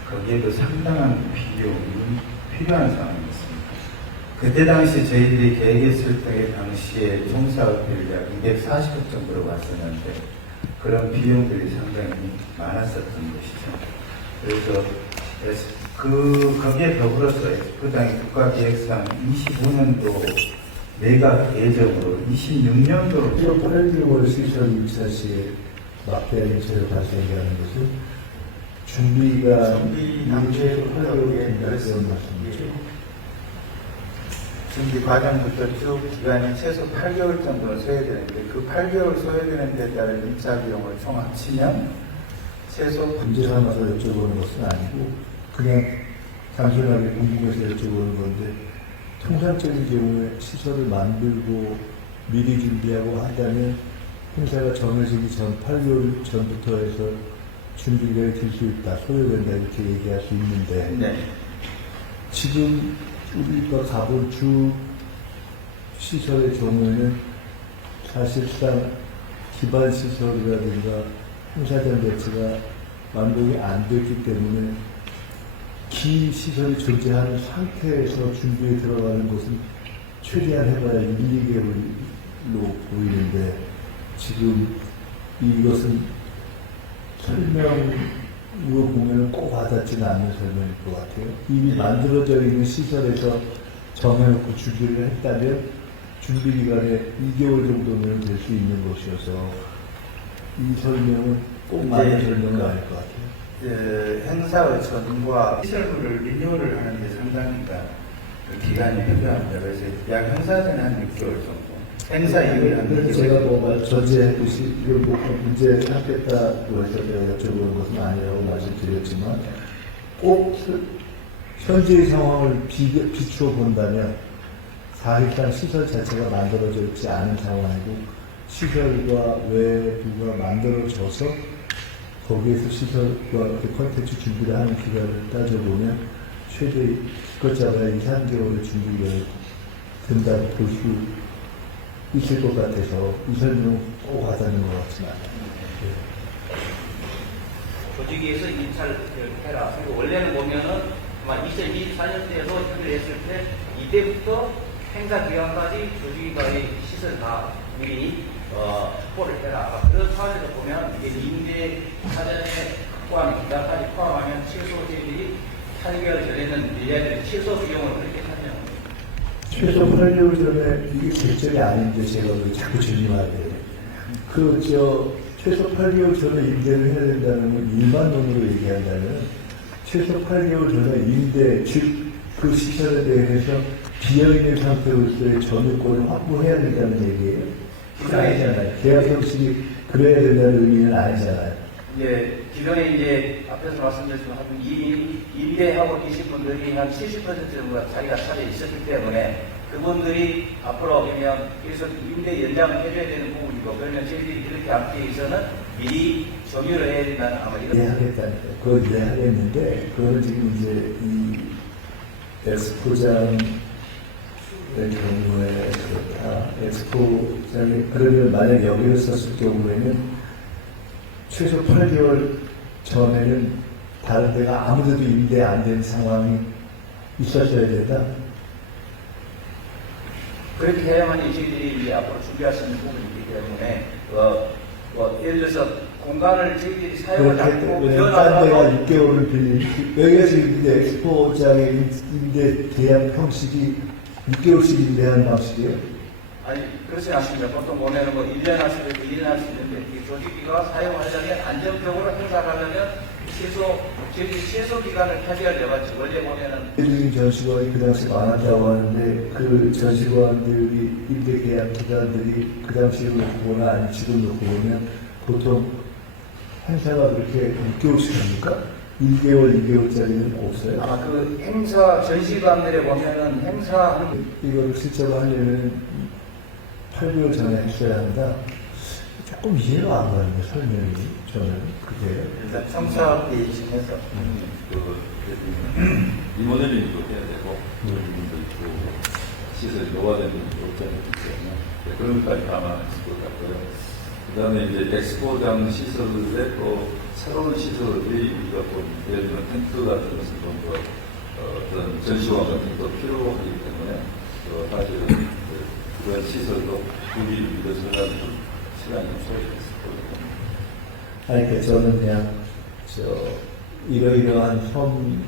거기에도 상당한 비용이 필요한 상황이었습니다. 그때 당시 저희들이 계획했을 때 당시에 총사업비를 약 240억 정도로 왔었는데 그런 비용들이 상당히 많았었던 것이죠. 그래서 거기에 더불어서 엑스포장이 국가기획상 25년도 매각 예정으로 26년도로 8개월 시설 입사 시에 막대한 인체를 발생하는 것은 준비가 준비 단계에 8개월이 그랬습니다. 준비 과정부터 쭉 기간이 최소 8개월 정도는 소요되는데 그 8개월 소요되는 데 따른 임차 비용을 총 합치면 최소 문제 삼아서 여쭤보는 것은 아니고 그냥 단순하게 궁금해서 여쭤보는 건데, 통상적인 경우에 시설을 만들고 미리 준비하고 한다면 행사가 정해지기 전 8개월 전부터 해서 준비가 될 수 있다, 소요된다 이렇게 얘기할 수 있는데, 네. 지금 우리가 가본 주 시설의 경우에는 사실상 기반 시설이라든가 행사장 자체가 완공이 안 됐기 때문에 기 시설이 존재하는 상태에서 준비에 들어가는 것은 최대한 해봐야 1, 2개월로 보이는데, 지금 이것은 설명으로 보면 꼭 와닿지는 않는 설명일 것 같아요. 이미 만들어져 있는 시설에서 정해놓고 준비를 했다면 준비 기간에 2개월 정도면 될 수 있는 것이어서 이 설명은 꼭 맞는 설명은 아닐 것 같아요. 행사의 전과 시설물을 리뉴얼을 하는데 상당히 기간이 필요합니다. 그래서 약 행사 전에 한 6개월 정도. 행사 이후에 한 6개월. 제가 뭐 전제했듯이 이걸 뭐 문제 삼겠다고 해서 제가 여쭤보는 것은 아니라고 말씀드렸지만, 꼭 현재의 상황을 비추어 본다면 사실상 시설 자체가 만들어져 있지 않은 상황이고, 시설과 외부가 만들어져서 거기에서 시설과 콘텐츠 준비를 하는 기간을 따져보면 최대 기껏 잡아야 2, 3개월의 준비가 된다고 볼 수 있을 것 같아서 이 설명은 꼭 와닿는 것 같지는 않아요. 조직위에서 인차를 해라. 그리고 원래는 보면은 아마 2024년대에서 협의를 했을 때 이때부터 행사 기간까지 조직위가의 시설 다 미리 확보를 해라. 그런 차원에서 보면 이게 임대 사전에 확보하는 기간까지 포함하면 최소 저희들이 8개월 전에는 밀려야 될 최소 비용을 그렇게 하면 최소 8개월 전에 이게 결정이 아닌데 제가 왜 자꾸 질문하게 돼요. 최소 8개월 전에 임대를 해야 된다는 건 일반론으로 얘기한다면 최소 8개월 전에 임대, 즉 그 시설에 대해서 비어있는 상태로서의 전유권을 확보해야 된다는 얘기예요. 그거 아니잖아요. 계약 형식이 그래야 된다는 의미는 아니잖아요. 이제 기존에 이제 앞에서 말씀드렸지만 임대하고 계신 분들이 한 70% 정도가 자기가 차례 있었기 때문에 그분들이 앞으로 그러면 계속 임대 연장을 해줘야 되는 부분이고, 그러면 저희들이 이렇게 앞에 있어서는 미리 점유를 해야 된다는 아마 이런. 이해하겠다니까. 그걸 이해하겠는데, 그거는 지금 이제 이 엑스포장의 경우에 그렇다. 엑스포장이, 그러면 만약 여기를 썼을 경우에는 최소 8개월 전에는 다른 데가 아무데도 임대 안 된 상황이 있었어야 된다. 그렇게 해야만 저희들이 이제 앞으로 준비할 수 있는 부분이기 때문에, 예를 들어서 공간을 저희들이 사용하지 않고 딴 데가 6개월을 빌리고, 여기가 지금 이제 엑스포장의 임대 계약 형식이 6개월씩 임대하는 방식이에요? 아니, 그렇지 않습니다. 보통 보면은 뭐 1년 할 수도 있고 2년 할 수 있는데, 이 조직위가 사용하려면 안정적으로 행사를 하려면 최소 기간을 8개월 내봤지. 원래 보면은. 일적인 전시관이 그 당시 많았다고 하는데, 그 전시관들이, 임대 계약 기간들이 그 당시에 놓고 보나 아니 지금 놓고 보면 보통 행사가 그렇게 6개월씩 합니까? 1개월, 2개월짜리는 없어요. 아마 그 행사 전시관들에 보면은 행사하는 이거를 실제로 하려면 8개월 전에 했어야 한다. 조금 이해가 안 가는데, 설명이. 저는 그게. 일단 청사 베이징에서 이 모델링도 해야 되고, 모델링도 있고, 시설이 노화되는 업장이 있기 때문에, 그런 것까지 감안하실 것 같고요. 그 다음에 이제 엑스포장 시설에 또 새로운 시설이 우리가 본, 예를 들면 텐트 같은 것을 좀 더, 어떤 전시관 같은 것도 필요하기 때문에, 사실은 그런 시설도 구비를 위해서 시간이 좀 소요됐을 거예요. 아니, 그러니까 저는 그냥, 이러이러한 섬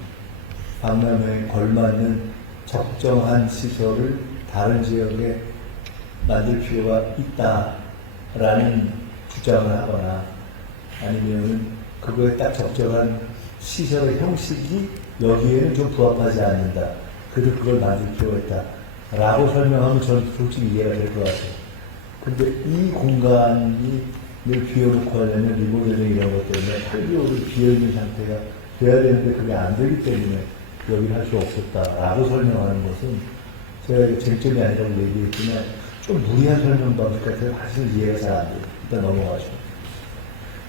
박람회에 걸맞는 적정한 시설을 다른 지역에 만들 필요가 있다라는 주장을 하거나, 아니면 그거에 딱 적정한 시설의 형식이 여기에는 좀 부합하지 않는다. 그래도 그걸 만들 필요가 있다라고 설명하면 저는 솔직히 이해가 될 것 같아요. 근데 이 공간이 늘 비워놓고 하려면 리모델링 이런 것 때문에 8개월을 비어있는 상태가 돼야 되는데 그게 안 되기 때문에 여기는 할 수 없었다라고 설명하는 것은 제가 이거 쟁점이 아니라고 얘기했지만 좀 무리한 설명 방식 같아서 사실 이해가 잘 안 돼요. 일단 넘어가죠.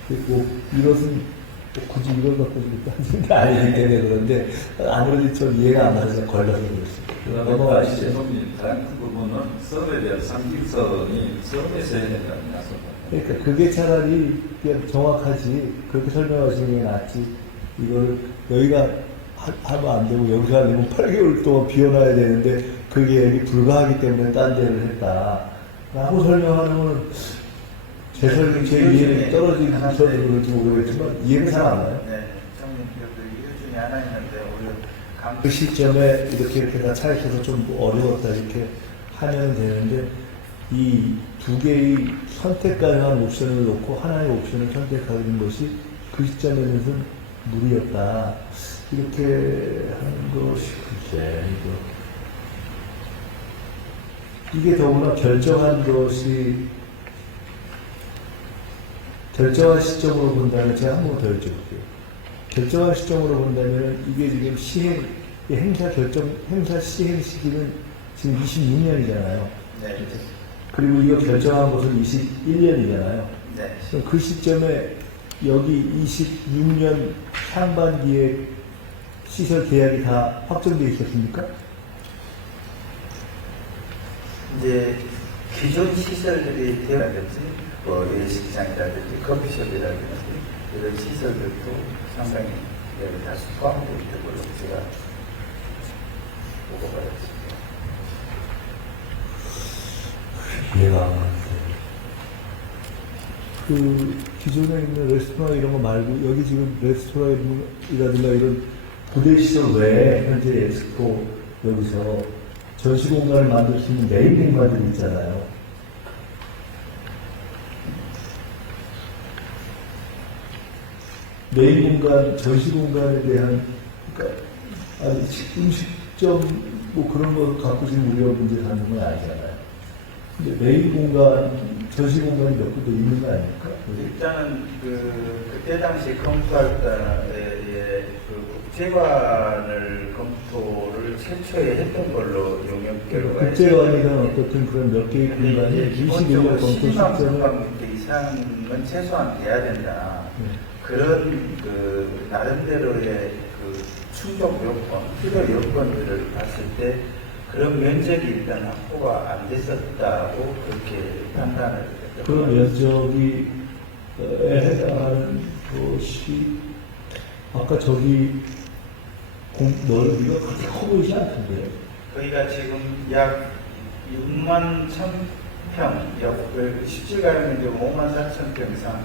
그리고 이것은 뭐 굳이 이걸 갖고 따지는 게 아니기 때문에 그런데 아무래도 좀 이해가 안 가서 걸려서 그렇습니다. 넘어가시죠. 제품이 가장 큰 부분은 썰에 대한 상징성이 썰에서 해야 된다는 말씀. 그러니까 그게 차라리 그냥 정확하지 그렇게 설명하시는 게 낫지 이걸 여기가 하면 안 되고 여기서 하려면 8개월 동안 비워놔야 되는데 그게 여기 불가하기 때문에 딴 데를 했다 라고 설명하는 거는 제 이해는 떨어지는 저도 그런지 모르겠지만 이해는 잘 안 나요. 네, 청년들도 이유 중에 하나 있는데 오히려 그 시점에 이렇게 다 차이켜서 좀 어려웠다 이렇게 하면 되는데 이 두 개의 선택 가능한 옵션을 놓고 하나의 옵션을 선택하는 것이 그 시점에는 무리였다 이렇게 하는 것이 글쎄 이게 더구나 결정한 시점으로 본다면 제가 한 번 더 여쭤볼게요. 결정한 시점으로 본다면 이게 지금 행사 시행 시기는 지금 26년이잖아요. 네. 그리고 이거 결정한 것은 21년이잖아요. 네. 그럼 그 시점에 여기 26년 상반기에 시설 계약이 다 확정되어 있었습니까? 이제 기존 시설들이 되어야겠지, 뭐 예식장이라든지 커피숍이라든지 이런 시설들도 상당히 여기 다 포함되어 있는 걸로 제가 보고 받았습니다. 이해가 안 가는데. 그 기존에 있는 레스토랑 이런 거 말고 여기 지금 레스토랑이라든가 이런 부대 시설 외에 현재 엑스포 여기서 전시 공간을 만들 수 있는 메인 공간들이 있잖아요. 메인 공간, 전시 공간에 대한 그러니까 음식점 뭐 그런 거 갖고 지금 우리가 문제 삼는 건 아니잖아요. 근데 메인 공간, 전시 공간이 몇 군데 있는 거 아닙니까? 일단은 그때 당시 검토할 때에 그 국제관을 검토를 최초에 했던 걸로 용역 결과에 국제관이든 어떻든 그런 몇 개의 공간이 21년 검토 시점에 12만 이상은 최소한 돼야 된다. 그런 나름대로의 충족 요건, 필요 요건들을 봤을 때 그런 면적이 일단 확보가 안 됐었다고 그렇게 판단을 했던 그런 면적이 해당하는 것이 아까 저기 넓이가 그렇게 커 보이지 않던데요? 거기가 지금 약 6만 1,000평, 실질 가격은 5만 4천 평 이상.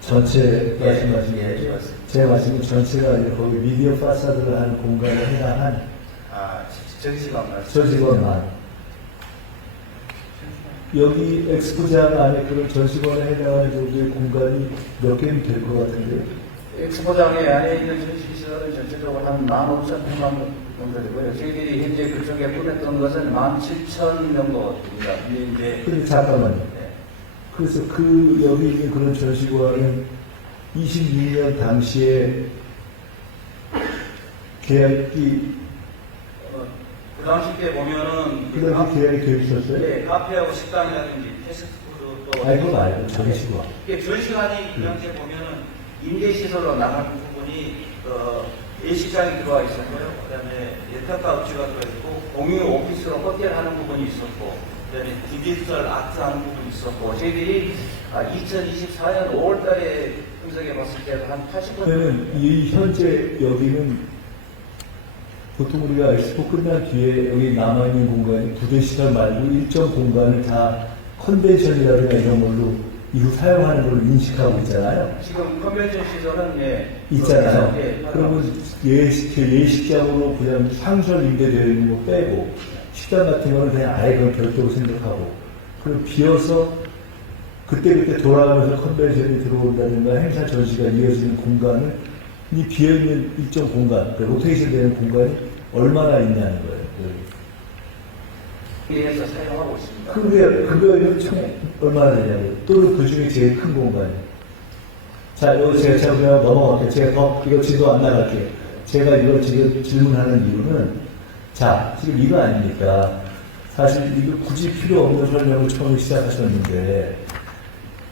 전체 말씀하신 예, 거죠? 맞습니다. 제 말씀은 전체가 아니라 거기 미디어 파사드를 하는 공간에 해당한 전시관만. 여기 엑스포장 안에 그런 전시관에 해당하는 정도의 공간이 몇 개는 될 것 같은데요? 엑스포장에 안에 있는 전시시설은 전체적으로 한 15,000평 정도 되고요. 저희들이 현재 그쪽에 보냈던 것은 17,000 정도 됩니다. 근데 잠깐만요. 그래서 여기 있는 그런 전시관은 26년 당시에 계약이 그 당시 때 보면은 그 당시 계약이 되어 있었어요? 네, 카페하고 식당이라든지 패스트푸드 또 아이고 말고 전시관. 이게 전시관이 그 당시에 보면은 임대시설로 나가는 부분이 예식장이 들어와 있었고요. 그다음에 예탁가 업체가 들어있고 공유 오피스로 호텔 하는 부분이 있었고 그다음에 디지털 아트 하는 부분이 있었고 저희들이 2024년 5월달에 분석해 봤을 때도 한 80%. 그러면 이 현재 여기는 보통 우리가 엑스포 끝난 뒤에 여기 남아있는 공간이 부대 시설 말고 일정 공간을 다 컨벤션이라든가 이런 걸로 이후 사용하는 걸로 인식하고 있잖아요. 지금 컨벤션 시설은 있잖아요. 예, 그러면 예식장으로 그냥 상설 임대되어 있는 거 빼고 식당 같은 거는 그냥 아예 그걸 별도로 생각하고 그럼 비어서 그때그때 돌아가면서 컨벤션이 들어온다든가 행사 전시가 이어지는 공간은 이 비어있는 일정 공간, 그 로테이션 되는 공간이 얼마나 있냐는 거예요. 에서 사용하고 있습니다. 그거는 총 얼마나 되냐고요. 또는 그 중에 제일 큰 공간이. 자, 여기 제가 그냥 넘어갈게요. 제가 이거 지도 안 나갈게요. 제가 이걸 지금 질문하는 이유는, 자, 지금 이거 아닙니까? 사실 이거 굳이 필요 없는 설명을 처음 시작하셨는데,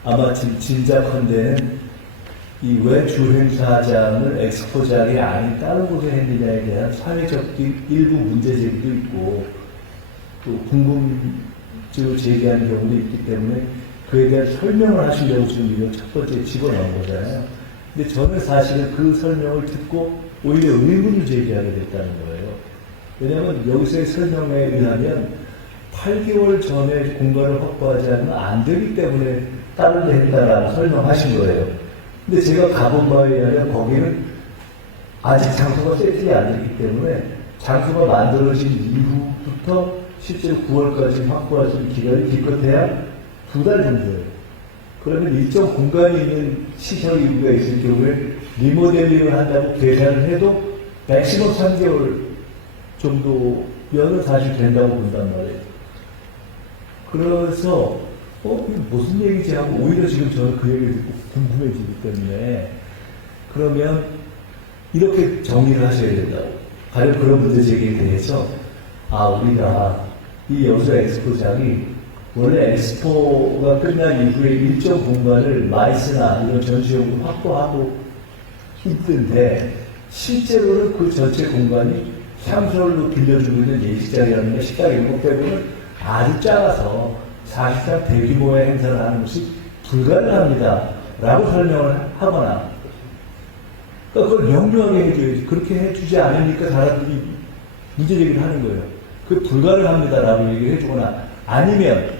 아마 짐작컨대는 이 왜 주행사장을 엑스포장이 아닌 다른 곳에 했느냐에 대한 사회적 일부 문제 제기도 있고, 또 궁금증을 제기하는 경우도 있기 때문에 그에 대한 설명을 하시려고 지금 이걸 첫 번째 집어넣은 거잖아요. 근데 저는 사실은 그 설명을 듣고 오히려 의문을 제기하게 됐다는 거예요. 왜냐하면 여기서의 설명에 의하면 8개월 전에 공간을 확보하지 않으면 안 되기 때문에 다른 데 했다라고 설명하신 거예요. 근데 제가 가본 바에 의하면 거기는 아직 장소가 세팅이 안 됐기 때문에 장소가 만들어진 이후부터 실제로 9월까지 확보할 수 있는 기간이 기껏해야 2달 정도예요. 그러면 일정 공간이 있는 시설 이유가 있을 경우에 리모델링을 한다고 계산을 해도 맥시멈 3개월 정도면은 사실 된다고 본단 말이에요. 그래서 이게 무슨 얘기지 하고 오히려 지금 저는 그 얘기를 듣고 궁금해지기 때문에 그러면 이렇게 정리를 하셔야 된다고. 가령 그런 문제 제기에 대해서 우리가 이 여수 엑스포장이 원래 엑스포가 끝난 이후에 일정 공간을 마이스나 이런 전시용으로 확보하고 있던데 실제로는 그 전체 공간이 향수로 빌려주고 있는 예식장이라는 게 식당 일곱 때문에 아주 작아서 사실상 대규모의 행사를 하는 것이 불가능합니다 라고 설명을 하거나, 그러니까 그걸 명료하게 해줘야지. 그렇게 해주지 않으니까 사람들이 문제 제기를 하는 거예요. 그 불가능합니다 라고 얘기를 해주거나, 아니면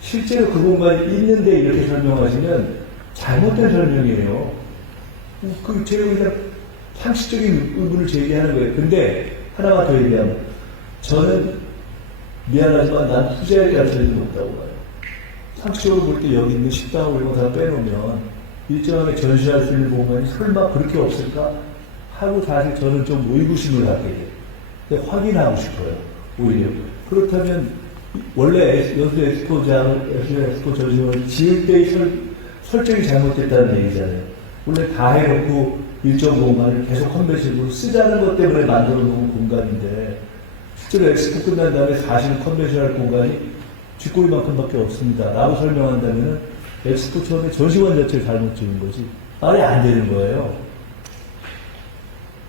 실제로 그 공간이 있는데 이렇게 설명하시면 잘못된 설명이에요. 제가 그냥 상식적인 의문을 제기하는 거예요. 근데 하나만 더 얘기하면, 저는 미안하지만 난 후자의 가능성이 높다고 봐요. 상식적으로 볼 때 여기 있는 식당하고 이런 거 다 빼놓으면 일정하게 전시할 수 있는 공간이 설마 그렇게 없을까 하고 사실 저는 좀 의구심을 갖게 돼요. 근데 확인하고 싶어요. 오히려. 그렇다면 원래 여수 엑스포 전시관을 지을 때의 설정이 잘못됐다는 얘기잖아요. 원래 다 해놓고 일정 공간을 계속 컨벤션으로 쓰자는 것 때문에 만들어 놓은 공간인데, 실제로 엑스포 끝난 다음에 사실 컨벤션할 공간이 쥐꼬리만큼밖에 없습니다 라고 설명한다면 엑스포 처음에 전시관 자체를 잘못 지은 거지 말이 안 되는 거예요.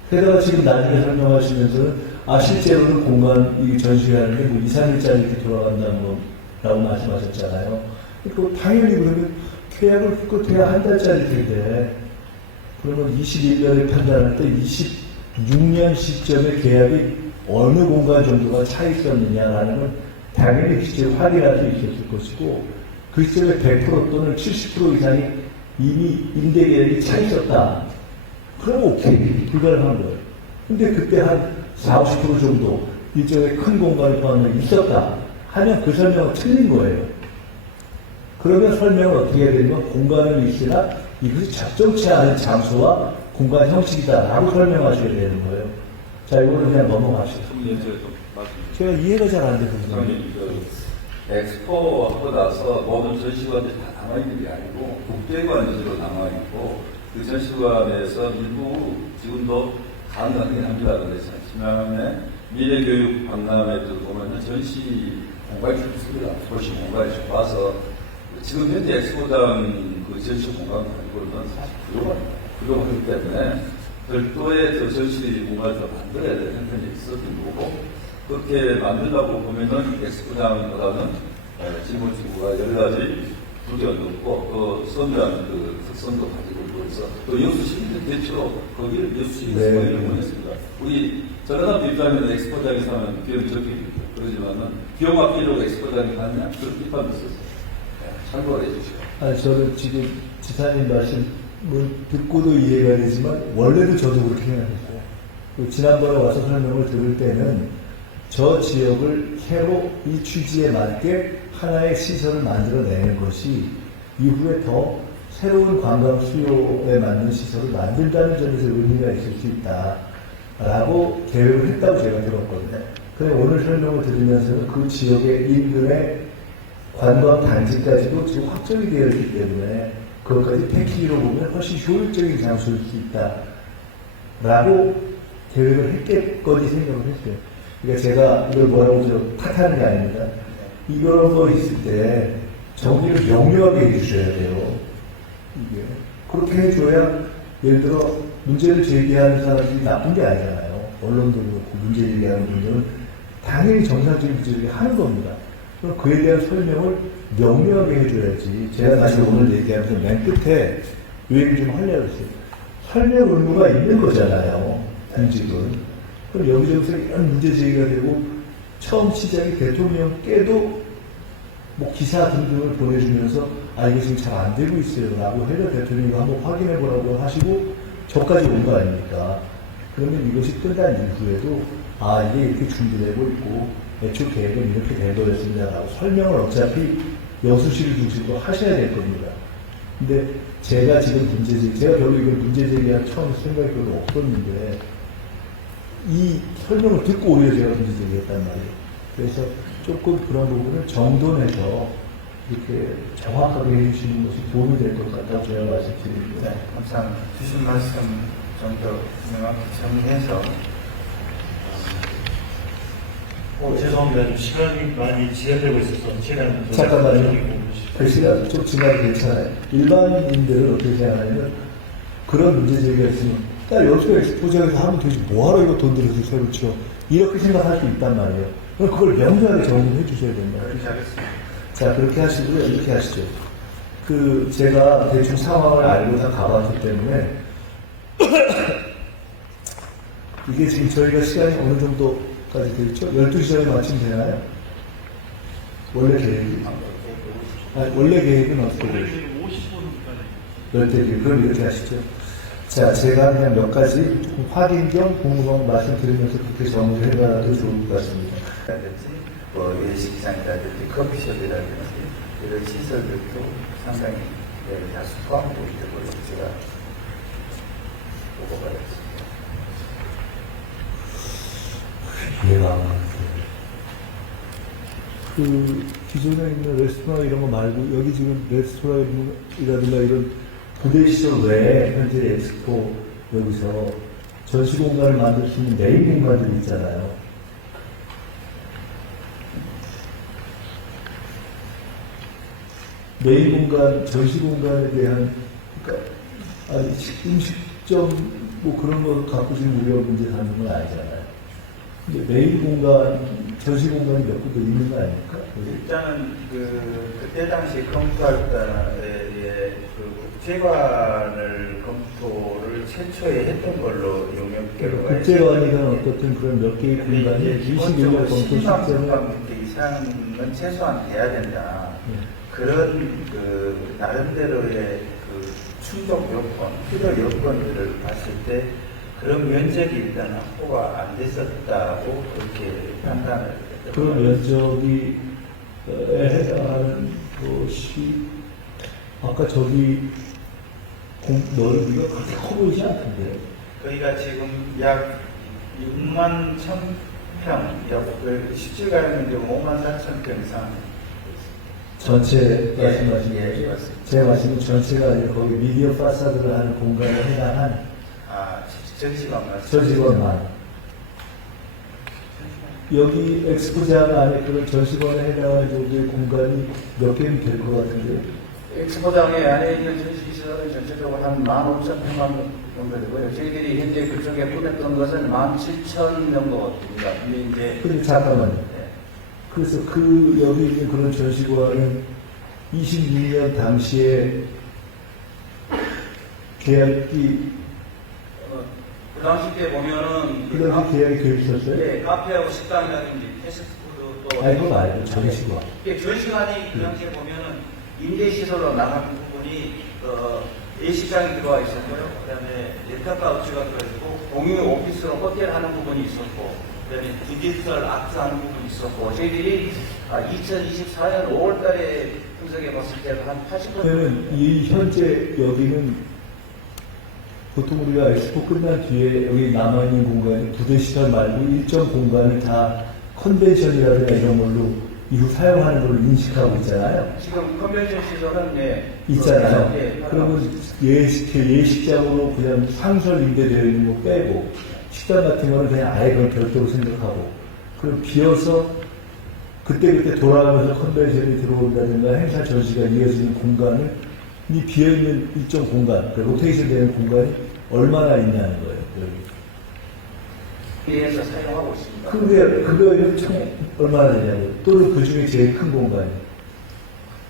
게다가 지금 나중에 설명하시면서는 실제로는 공간 이 전시하는 게 뭐 2, 3일짜리 이렇게 돌아간다는 거라고 말씀하셨잖아요. 당연히 그러면 계약을 끝해야 한 달짜리 텐데, 그러면 21년에 판단할 때 26년 시점에 계약이 어느 공간 정도가 차 있었느냐라는 건 당연히 실제 확인할 수 있었을 것이고, 그 시점에 100% 또는 70% 이상이 이미 임대 계약이 차 있었다. 그럼 오케이. 불가능한 거예요. 근데 그때 한 40, 50% 정도 일정의 큰 공간을 포함해 있었다 하면 그 설명은 틀린 거예요. 그러면 설명은 어떻게 해야 되냐면, 공간은 있으나 이것이 적정치 않은 장소와 공간 형식이다 라고 설명하셔야 되는 거예요. 자, 이거는 그냥 넘어가시죠. 제가 이해가 잘 안 되거든요. 엑스포 하고 나서 모든 전시관들이 다 남아있는 게 아니고 국제관 위주로 남아있고, 그 전시관에서 일부 지금도 가능하긴 합니다. 그런데 지난해 미래교육 박람회 보면 전시 공간이 좀 있습니다. 도시 공간이 좋아서 지금 현재 엑스포장 그 전시 공간 가지고는 사실 부족하기 때문에 별도의 더 전시 공간을 더 만들어야 되는 형편이 있었던 거고, 그렇게 만들려고 보면은 엑스포장보다는 질문지구가 여러 가지 두개가 높고 그 선명한 그 특성도 가지고 있어서 또 여수시민들 대체로 거기를 여수시민에서 이런 거 했습니다. 우리 전라남도 입장에는 엑스포장에서 하면 비용이 적게 들죠. 그러지만은 비용 아끼려고 엑스포장에 가느냐 그런 비판도 있었어요. 참고를 해주시고. 저는 지금 지사님 말씀 듣고도 이해가 되지만 원래도 저도 그렇게 생각했어요. 지난번에 와서 설명을 들을 때는 저 지역을 새로 이 취지에 맞게 하나의 시설을 만들어내는 것이 이후에 더 새로운 관광 수요에 맞는 시설을 만든다는 점에서 의미가 있을 수 있다라고 계획을 했다고 제가 들었거든요. 그런데 오늘 설명을 들으면서는 그 지역의 인근의 관광 단지까지도 지금 확정이 되어 있기 때문에 그것까지 패키지로 보면 훨씬 효율적인 장소일 수 있다 라고 계획을 했겠거니 생각을 했어요. 그러니까 제가 이걸 뭐라고 좀 탓하는 게 아닙니다. 이런 거 있을 때 정리를 명료하게 해주셔야 돼요. 이게. 그렇게 해줘야 예를 들어 문제를 제기하는 사람들이 나쁜 게 아니잖아요. 언론도 그렇고 문제 제기하는 분들은 당연히 정상적인 문제 제기하는 겁니다. 그럼 그에 대한 설명을 명료하게 해줘야지. 제가 사실 오늘 얘기하면서 맨 끝에 이 얘기를 좀 하려고 했어요. 설명 의무가 있는 거잖아요. 공직은. 그럼 여기저기서 이런 문제 제기가 되고 처음 시작이 대통령께도 뭐 기사 등등을 보내주면서 이게 지금 잘 안 되고 있어요 라고 해서 대통령이 한번 확인해 보라고 하시고 저까지 온 거 아닙니까? 그러면 이것이 끝난 이후에도 이게 이렇게 준비되고 있고 애초 계획은 이렇게 된 거였습니다 라고 설명을 어차피 여수시를 중심으로 하셔야 될 겁니다. 근데 제가 지금 제가 별로 이걸 문제제기할 처음 생각이 별로 없었는데 이 설명을 듣고 오히려 제가 문제제기했단 말이에요. 그래서 조금 그런 부분을 정돈해서 이렇게 정확하게 해주시는 것이 도움이 될 것 같다고 제가 말씀드립니다. 네, 감사합니다. 주신 말씀 좀 더 명확히 정리해서. 죄송합니다. 시간이 많이 지연되고 있어서 시간 잠깐만요. 그 시간 좀 지나도 괜찮아요. 일반인들은 어떻게 생각하냐면 그런 문제 제기가 있으면 여기서 엑스포장에서 하면 되지 뭐하러 이거 돈 들여서 새로 쳐 이렇게 생각할 수 있단 말이에요. 그럼 그걸 명료하게 정리해 주셔야 된다. 그렇게 하겠습니다. 자, 그렇게 하시고요. 이렇게 하시죠. 제가 대충 상황을 알고 다 가봤기 때문에, 이게 지금 저희가 시간이 어느 정도까지 되겠죠? 12시 전에 마치면 되나요? 원래 계획이? 원래 계획은 어떻게 되죠? 50분까지. 그럼 이렇게 하시죠. 자, 제가 그냥 몇 가지 확인 겸 궁금한 말씀 드리면서 그렇게 정리를 해봐도 좋을 것 같습니다. 외식장이라든지 커피숍이라든지 이런 시설들도 상당히 다수 포함되고 있는 걸로 제가 보고가 됐습니다. 이해가 안 가는데. 기존에 있는 레스토랑 이런 거 말고 여기 지금 레스토랑이라든가 이런 부대 시설 외에 현재 엑스포 여기서 전시 공간을 만들 수 있는 메인 공간들이 있잖아요. 메인 공간, 전시 공간에 대한, 그러니까, 음식점, 뭐 그런 거 갖고 지금 우리가 문제 삼는 건 아니잖아요. 근데 메인 공간, 전시 공간이 몇 군데 있는 거 아닙니까? 일단은 그때 당시 검토할 때에 국제관을 검토를 최초에 했던 걸로 용역계로 국제관이든 어떻든 그런 몇 개의 공간이 21년 검토 실제는 10만 이상은 최소한 돼야 된다. 그런 나름대로의 충족 요건, 필요 요건들을 봤을 때 그런 면적이 일단 확보가 안 됐었다고 그렇게 판단을 했던 그 면적이 해당하는 것이 아까 저기 넓이가 그렇게 커 보이지 않던데. 거기가 지금 약 6만 1,000평, 실질가액은 5만 4천 평 이상. 전체 말씀하시는 예, 거죠? 맞습니다. 제가 말씀은 전체가 아니라 거기 미디어 파사드를 하는 공간에 해당한 전시관 말씀. 전시관만. 여기 엑스포장 안에 그런 전시관에 해당하는 정도의 공간이 몇 개는 될 것 같은데. 엑스포장에 안에 있는 전시시설은 전체적으로 한 15,000평만 정도 되고요. 저희들이 현재 그쪽에 보냈던 것은 17,000 정도 됩니다. 근데 이제. 근데 잠깐만요. 그래서 여기 있는 그런 전시관은 26년 당시에 계약이 그 당시 때 보면은 그 당시 계약이 되어 있었어요? 네, 카페하고 식당이라든지 패스트푸드 또 아니 그거 말고 전시관. 이게 전시관이 그 당시에 보면은 임대시설로 나가는 부분이 예식장이 들어와 있었고요. 그다음에 렌터카 업체가 들어있고 공유 오피스로 호텔 하는 부분이 있었고 그다음에 디지털 아트 하는 부분이 있었고 저희들이 2024년 5월달에 분석해 봤을 때는 한 80%. 그러면 이 현재 여기는 보통 우리가 엑스포 끝난 뒤에 여기 남아있는 공간이 부대 시설 말고 일정 공간을 다 컨벤션이라든가 이런 걸로 이후 사용하는 걸로 인식하고 있잖아요. 지금 컨벤션 시설은 예, 있잖아요. 예, 그러면 예식장으로 그냥 상설 임대되어 있는 거 빼고 식당 같은 거는 그냥 아예 그걸 별도로 생각하고 그럼 비어서 그때그때 돌아가면서 컨벤션이 들어온다든가 행사 전시가 이어지는 공간을 이 비어있는 일정 공간, 그 로테이션 되는 공간이 얼마나 있냐는 거예요. 여기. 위에서 사용하고 있습니다. 그거는 총 얼마나 되냐고. 또는 그 중에 제일 큰 공간이.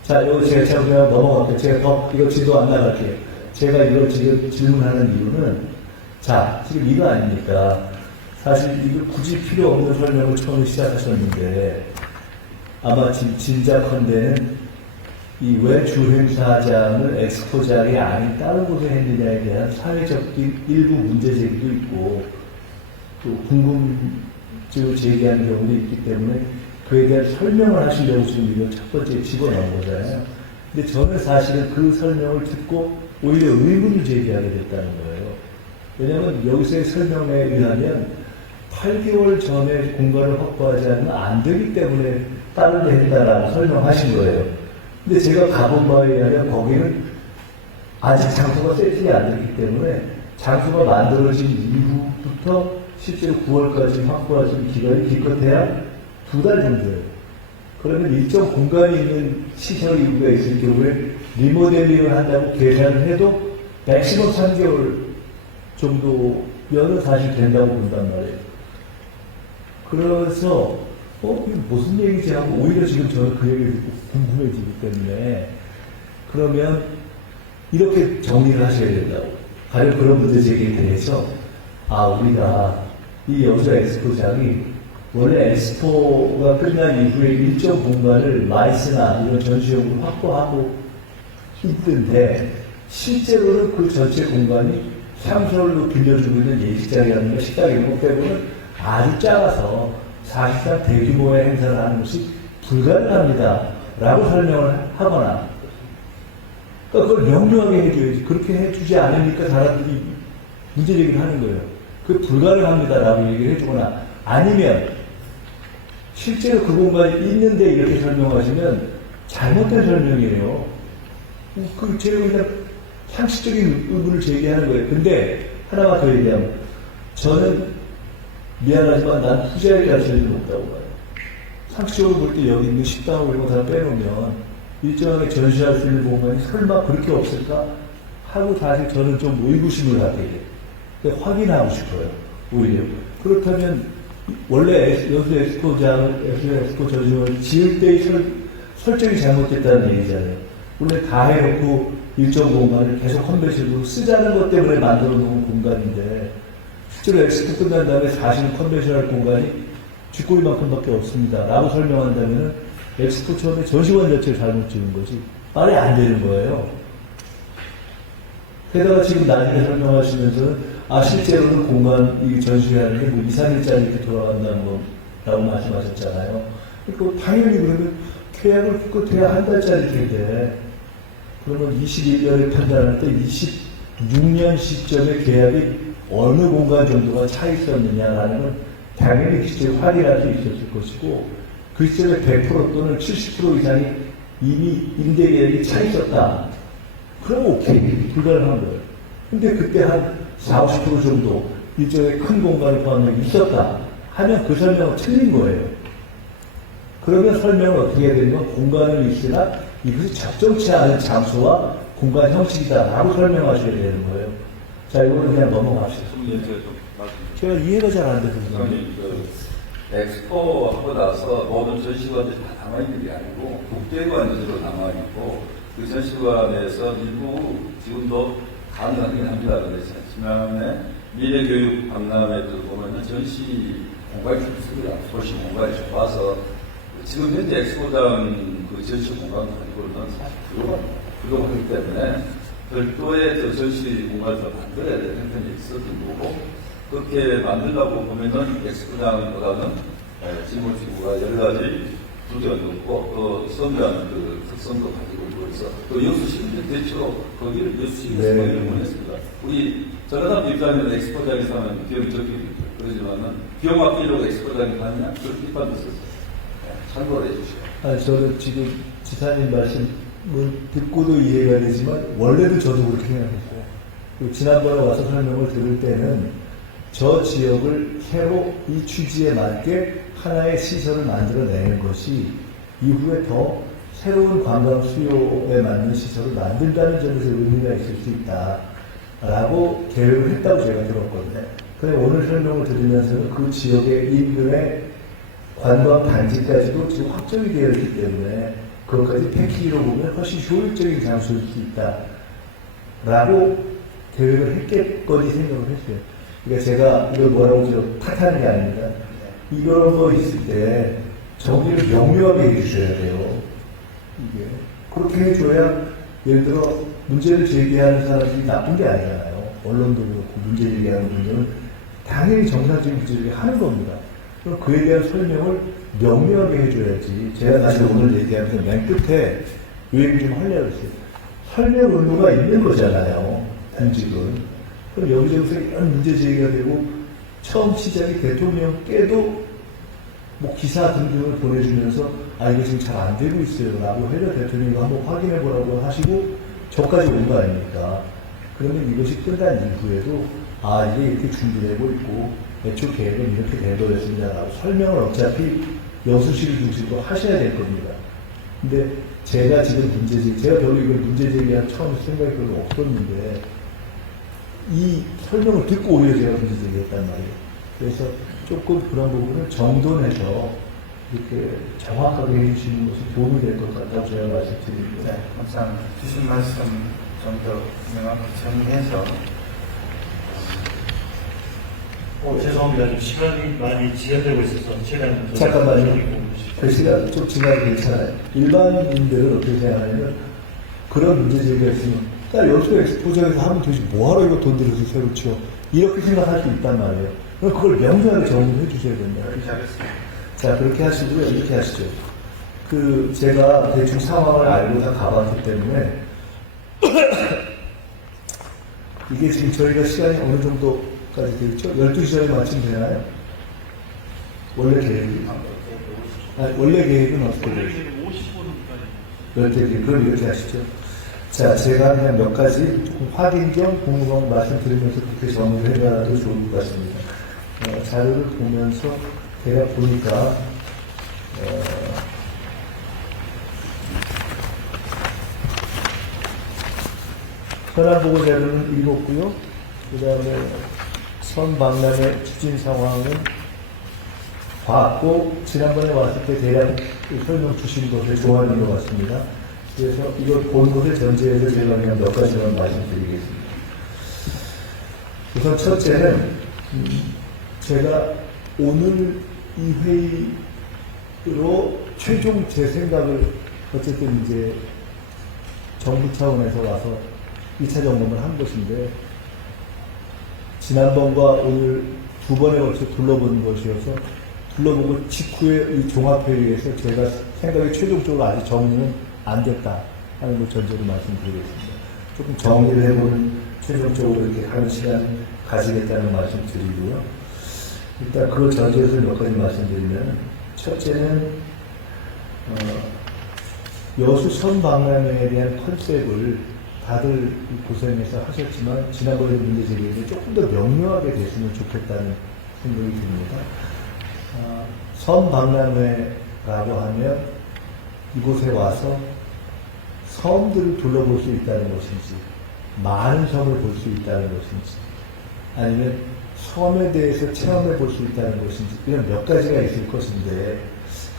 자, 여기 제가 그냥 넘어갈게요. 제가 이거 지도 안 나갈게요. 제가 이걸 지금 질문하는 이유는, 자, 지금 이거 아닙니까? 사실 이거 굳이 필요 없는 설명을 처음에 시작하셨는데, 아마 지금 짐작컨대는 이 왜 주행사장을 엑스포장이 아닌 다른 곳에 했느냐에 대한 사회적인 일부 문제 제기도 있고, 또 궁금증을 제기하는 경우도 있기 때문에 그에 대한 설명을 하시려고 지금 이걸 첫 번째 집어넣은 거잖아요. 근데 저는 사실은 그 설명을 듣고 오히려 의문을 제기하게 됐다는 거예요. 왜냐하면 여기서의 설명에 의하면 8개월 전에 공간을 확보하지 않으면 안 되기 때문에 다른 데 했다라고 설명하신 거예요. 근데 제가 가본 바에 의하면 거기는 아직 장소가 세팅이 안 됐기 때문에 장소가 만들어진 이후부터 실제로 9월까지 확보하신 기간이 기껏해야 2달 정도예요. 그러면 일정 공간이 있는 시설 이유가 있을 경우에 리모델링을 한다고 계산을 해도 맥시멈 3개월 정도면은 사실 된다고 본단 말이에요. 그래서 이게 무슨 얘기지 하고 오히려 지금 저는 그 얘기를 듣고 궁금해지기 때문에 그러면 이렇게 정리를 하셔야 된다고. 가령 그런 문제 제기에 대해서 우리가 이 여수 엑스포장이 원래 엑스포가 끝난 이후에 일정 공간을 마이스나 이런 전시용으로 확보하고 있던데 실제로는 그 전체 공간이 상설로 빌려주고 있는 예식장이라든가 식당 이런 것 때문에 아주 작아서 사실상 대규모의 행사를 하는 것이 불가능합니다. 라고 설명을 하거나 그러니까 그걸 명료하게 해줘야지. 그렇게 해주지 않으니까 사람들이 문제 제기를 하는 거예요. 그게 불가능합니다. 라고 얘기를 해주거나 아니면 실제로 그 공간이 있는데 이렇게 설명하시면 잘못된 설명이에요. 제가 그냥 상식적인 의문을 제기하는 거예요. 근데 하나만 더 얘기하면 저는 미안하지만 난 후자에 갈 수는 없다고 봐요. 상식적으로 볼 때 여기 있는 식당을 이런 거 다 빼놓으면 일정하게 전시할 수 있는 공간이 설마 그렇게 없을까? 하고 사실 저는 좀 의구심을 갖게 돼요. 확인하고 싶어요. 오히려. 그렇다면 원래 여수 엑스포 전시관을 지을 때의 설정이 잘못됐다는 얘기잖아요. 원래 다 해놓고 일정 공간을 계속 컨벤션으로 쓰자는 것 때문에 만들어 놓은 공간인데 실제로 엑스포 끝난 다음에 사실은 컨벤션할 공간이 쥐꼬리만큼밖에 없습니다. 라고 설명한다면 엑스포 처음에 전시관 자체를 잘못 지은 거지 말이 안 되는 거예요. 게다가 지금 나중에 설명하시면서는 실제로는 공간 이 전시회하는 게 뭐 2, 3일짜리 이렇게 돌아간다는 거라고 말씀하셨잖아요. 그러니까 당연히 그러면 계약을 기껏해야 한 달짜리 텐데 그러면 21년에 판단할 때 26년 시점에 계약이 어느 공간 정도가 차 있었느냐라는 건 당연히 실제 확인할 수 있었을 것이고 그 시점에 100% 또는 70% 이상이 이미 임대 계약이 차 있었다. 그럼 오케이. 불가능한 거예요. 근데 그때 한 40, 50% 정도 일종의 큰 공간을 포함해 있었다 하면 그 설명은 틀린 거예요. 그러면 설명은 어떻게 해야 되는 건 공간은 있으나 이것이 적정치 않은 장소와 공간 형식이다라고 설명하셔야 되는 거예요. 자, 이거는 그냥 넘어갑시다. 제가 이해가 잘 안 돼서 엑스포 하고 나서 모든 전시관들이 다 남아있는 게 아니고 국제관으로 남아있고 그 전시관에서 일부 지금도 가능하긴 합니다. 그런데 지난해 미래교육 박람회들 보면은 전시 공간이 좋습니다. 도시 공간이 좋아서 지금 현재 엑스포장 그 전시 공간 가지고는 사실 부족하기 때문에 별도의 전시 공간을 더 만들어야 되는 형편이 있었던 거고 그렇게 만들려고 보면은 엑스포장보다는 지구가 여러 가지 두개가 높고 또 선명한 그 특성도 가지고 있어 또 여수시민들 대체로 거기를 여수시민을 보냈습니다. 우리 저런 사람 입장에는 엑스포장에 사면 비용이 적게 들죠. 그러지만은 비용 아끼려고 엑스포장에 가느냐 그런 비판도 있었어요. 참고해 주세요. 저는 지금 지사님 말씀을 듣고도 이해가 되지만 원래도 저도 그렇게 생각했어요. 그리고 지난번에 와서 설명을 들을 때는 저 지역을 새로 이 취지에 맞게 하나의 시설을 만들어내는 것이 이후에 더 새로운 관광 수요에 맞는 시설을 만든다는 점에서 의미가 있을 수 있다라고 계획을 했다고 제가 들었거든요. 그런데 오늘 설명을 들으면서는 그 지역의 인근의 관광 단지까지도 지금 확정이 되어 있기 때문에 그것까지 패키지로 보면 훨씬 효율적인 장소일 수 있다라고 계획을 했겠거니 생각을 했어요. 그러니까 제가 이걸 뭐라고 탓하는 게 아닙니다. 이런 거 있을 때 정리를 명료하게 해주셔야 돼요. 이게 그렇게 해줘야 예를 들어 문제를 제기하는 사람들이 나쁜 게 아니잖아요. 언론도 그렇고 문제 제기하는 분들은 당연히 정상적인 문제 제기하는 겁니다. 그럼 그에 대한 설명을 명료하게 해줘야지. 제가 사실 오늘 얘기하면서 맨 끝에 이 얘기 좀 하려고 했어요. 설명 의무가 있는 거잖아요. 단직은. 그럼 여기저기서 이런 문제 제기가 되고 처음 시작이 대통령께도 뭐 기사 등등을 보내주면서 이거 지금 잘 안 되고 있어요 라고 해서 대통령이 한번 확인해 보라고 하시고 저까지 온 거 아닙니까? 그러면 이것이 끝난 이후에도 이게 이렇게 준비되고 있고 애초 계획은 이렇게 된 거였습니다라고 설명을 어차피 여수시를 중심으로 하셔야 될 겁니다. 근데 제가 지금 제가 별로 이걸 문제제기한 처음 생각이 별로 없었는데 이 설명을 듣고 오히려 제가 문제제기했단 말이에요. 그래서 조금 그런 부분을 정돈해서 이렇게 정확하게 해주시는 것이 도움이 될 것 같다고 제가 말씀드립니다. 네, 감사합니다. 주신 말씀 좀 더 명확히 정리해서. 죄송합니다. 좀 시간이 많이 지연되고 있어서 시간이 잠깐만요. 그 시간 좀 지나도 괜찮아요. 일반인들은 어떻게 생각하냐면 그런 문제 제기가 있으면 여수 엑스포장에서 하면 되지 뭐하러 이거 돈 들여서 새로 치워 이렇게 생각할 수 있단 말이에요. 그럼 그걸 명료하게 정리해 주셔야 됩니다. 그렇게 하겠습니다. 자, 그렇게 하시고요. 이렇게 하시죠. 제가 대충 상황을 알고 다 가봤기 때문에 이게 지금 저희가 시간이 어느 정도까지 되겠죠? 12시 전에 마치면 되나요? 원래 계획이? 원래 계획은 어떻게 되죠? 50분까지. 그럼 이렇게 하시죠. 자, 제가 그냥 몇 가지 조금 확인 겸 궁금한 말씀드리면서 그렇게 정리를 해봐도 좋을 것 같습니다. 자료를 보면서 제가 보니까 현안보고 자료는 읽었고요. 그 다음에 선박람회 추진 상황은 봤고 지난번에 왔을 때 대략 설명 주신 것을 좋아하는 것 같습니다. 그래서 이걸 본 것을 전제해서 제가 그냥 몇 가지만 말씀드리겠습니다. 우선 첫째는 제가 오늘 이 회의로 최종 제 생각을 어쨌든 이제 정부 차원에서 와서 2차 점검을 한 것인데 지난번과 오늘 두 번에 걸쳐 둘러본 것이어서 둘러보고 직후에 이 종합회의에서 제가 생각이 최종적으로 아직 정리는 안 됐다 하는 걸 전제로 말씀드리겠습니다. 조금 정리를 해보는 최종적으로 이렇게 하는 시간 가지겠다는 말씀 드리고요. 일단 그걸 전제해서 몇 가지 말씀드리면 첫째는 여수 선박람회에 대한 컨셉을 다들 고생해서 하셨지만 지난번에 문제 제기에 조금 더 명료하게 됐으면 좋겠다는 생각이 듭니다. 선박람회라고 하면 이곳에 와서 섬들을 둘러볼 수 있다는 것인지 많은 섬을 볼 수 있다는 것인지 아니면 섬에 대해서 체험해 볼 수 있다는 것인지 이런 몇 가지가 있을 것인데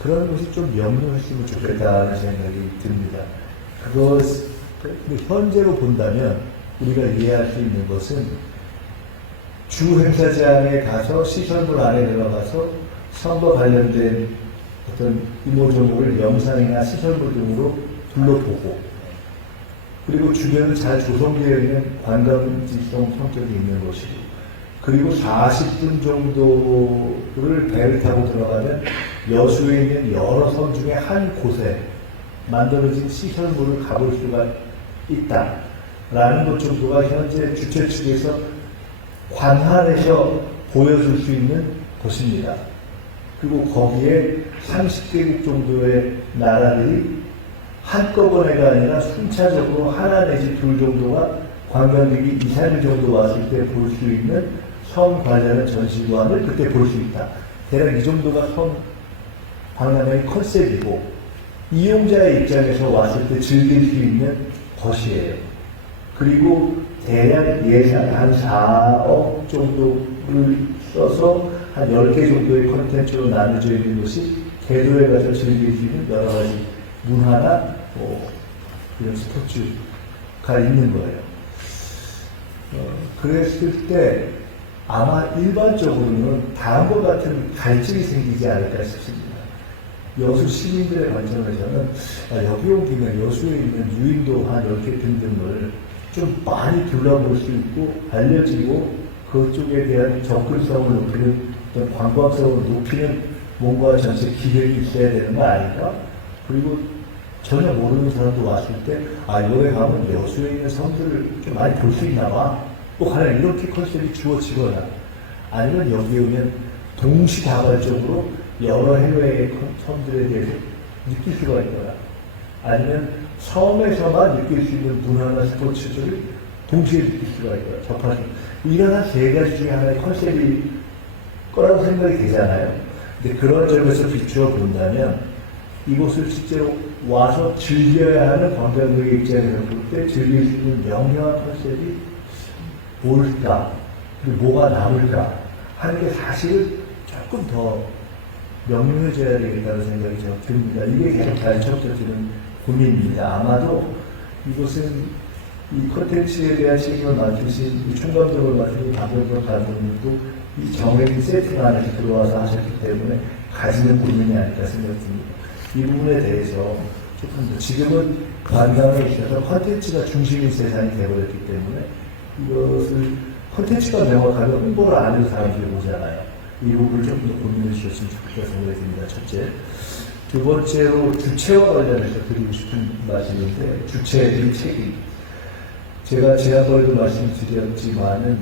그런 것이 좀 명료했으면 좋겠다는 생각이 듭니다. 현재로 본다면 우리가 이해할 수 있는 것은 주 행사장에 가서 시설물 안에 들어가서 섬과 관련된 어떤 이모저모를 영상이나 시설물 등으로 둘러보고 그리고 주변은 잘 조성되어 있는 관광지성 성격이 있는 것이고 그리고 40분 정도를 배를 타고 들어가면 여수에 있는 여러 섬 중에 한 곳에 만들어진 시설물을 가볼 수가 있다라는 것 정도가 현재 주최 측에서 관할해서 보여줄 수 있는 것입니다. 그리고 거기에 30개국 정도의 나라들이 한꺼번에가 아니라 순차적으로 하나 내지 둘 정도가 관광객이 2, 3일 정도 왔을 때 볼 수 있는 섬 관련 전시관을 그때 볼 수 있다. 대략 이 정도가 섬 박람회의 컨셉이고 이용자의 입장에서 왔을 때 즐길 수 있는 것이에요. 그리고 대략 예산 한 4억 정도를 써서 한 10개 정도의 콘텐츠로 나눠져 있는 것이 개도에 가서 즐길 수 있는 여러 가지 문화나 이런 스포츠가 있는 거예요. 그랬을 때 아마 일반적으로는 다음과 같은 갈증이 생기지 않을까 싶습니다. 여수 시민들의 관점에서는 여기 온 김에 여수에 있는 유인도 한 10개 등등을 좀 많이 둘러볼 수 있고 알려지고 그쪽에 대한 접근성을 높이는 어떤 관광성을 높이는 뭔가 전체 기획이 있어야 되는 거 아닌가? 그리고 전혀 모르는 사람도 왔을 때 여기 가면 여수에 있는 섬들을 좀 많이 볼 수 있나 봐. 또 가령 이렇게 컨셉이 주어지거나 아니면 여기 오면 동시다발적으로 여러 해외의 섬들에 대해서 느낄 수가 있거나 아니면 섬에서만 느낄 수 있는 문화나 스포츠들을 동시에 느낄 수가 있거나 접할 수 이런 한 세 가지 중에 하나의 컨셉이 거라고 생각이 되잖아요. 근데 그런 점에서 비추어 본다면 이곳을 실제로 와서 즐겨야 하는 관광객의 입장에서 볼 때 즐길 수 있는 명료한 컨셉이 뭘까? 그리고 뭐가 남을까? 하는 게 사실은 조금 더 명료해져야 되겠다는 생각이 좀 듭니다. 이게 계속 발전부터 드는 고민입니다. 아마도 이곳은 이 콘텐츠에 대한 책임을 맡으신 이 총감독을 맡은 박영석 감독님도 이 정해진 세팅 안에서 들어와서 하셨기 때문에 가지는 고민이 아닐까 생각됩니다. 이 부분에 대해서 조금 더 지금은 관광에 있어서 콘텐츠가 중심인 세상이 되어버렸기 때문에 이것을 콘텐츠가 명확하면 홍보를 안 하는 사람들이 오잖아요. 이 부분을 좀 더 고민해 주셨으면 좋겠다 생각이 듭니다. 첫째. 두 번째로 주체와 관련해서 드리고 싶은 말씀인데 주체의 책임. 제가 지난번에도 말씀드렸지만은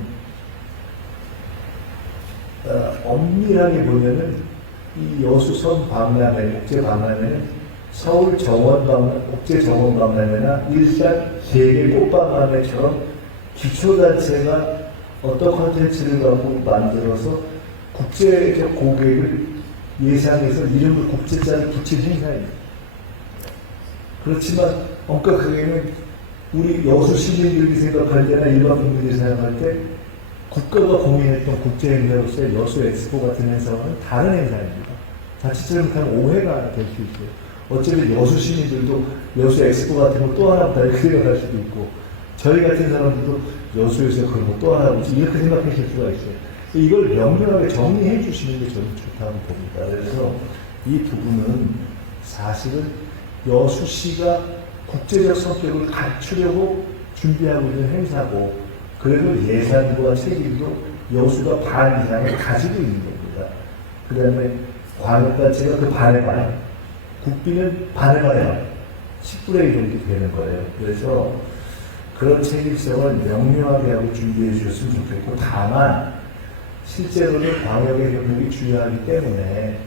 엄밀하게 보면은 이 여수섬 박람회, 국제 박람회는 서울 정원 박람, 국제 정원 박람회나 일산 세계 꽃박람회처럼 기초단체가 어떤 컨텐츠를 갖고 만들어서 국제적 고객을 예상해서 이름을 국제자를 붙인 행사입니다. 그렇지만 엄격하게는 우리 여수 시민들이 생각할 때나 일반 국민들이 생각할 때 국가가 공인했던 국제 행사로서의 여수 엑스포 같은 행사와는 다른 행사입니다. 자칫 잘못하면 오해가 될 수 있어요. 어차피 여수 시민들도 여수 엑스포 같은 거 또 하나 보다 이렇게 생각할 수도 있고 저희 같은 사람들도 여수에서 그런 거 또 하나 보지 이렇게 생각하실 수가 있어요. 이걸 명료하게 정리해 주시는 게 저는 좋다고 봅니다. 그래서 이 부분은 사실은 여수시가 국제적 성격을 갖추려고 준비하고 있는 행사고 그래도 예산과 책임도 여수가 반 이상을 가지고 있는 겁니다. 그 다음에 광역단체가 그 반에 반에 국비는 반에 반에 10분의 1 정도 되는 거예요. 그래서 그런 책임성을 명료하게 하고 준비해 주셨으면 좋겠고 다만 실제로는 광역의 협력이 중요하기 때문에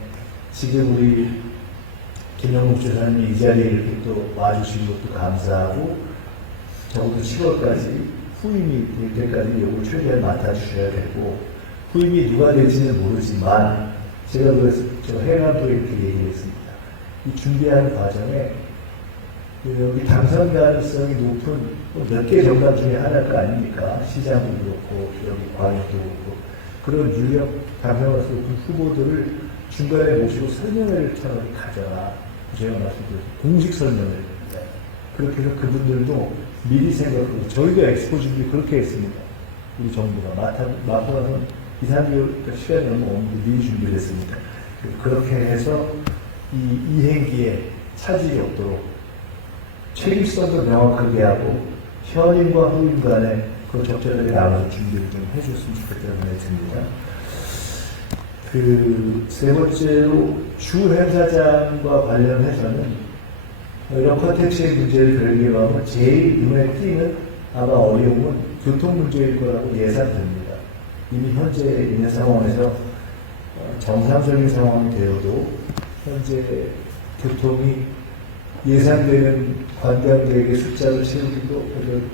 지금 우리 김영국 조사님이 이 자리에 이렇게 또 와주신 것도 감사하고 적어도 7월까지 후임이 될 때까지 이걸 최대한 맡아주셔야 되고 후임이 누가 될지는 모르지만 제가 그래서 저 해남도에 이렇게 얘기했습니다. 이 준비하는 과정에 여기 당선 가능성이 높은 몇 개 정당 중에 하나가 아닙니까? 시장도 그렇고 여기 광역도 그렇고 그런 유력 당선할 수 높은 후보들을 중간에 모시고 설명회를 차라리 가져라. 제가 말씀드렸죠. 공식 설명회를. 그렇게 해서 그분들도 미리 생각하고 저희도 엑스포 준비 그렇게 했습니다. 우리 정부가 맡고 나서 2, 3개월 시간이 얼마 없는데 미리 준비를 했습니다. 그렇게 해서 이 이행기에 차질이 없도록 책임성도 명확하게 하고 현임과 후임 간에 그 적절하게 나눠서 준비를 좀 해줬으면 좋겠다는 생각이 듭니다. 세 번째로 주 행사장과 관련해서는 이런 콘텐츠의 문제를 결계하면 제일 눈에 띄는 아마 어려움은 교통 문제일 거라고 예상됩니다. 이미 현재 있는 상황에서 정상적인 상황이 되어도 현재 교통이 예상되는 관광객의 숫자를 채우기도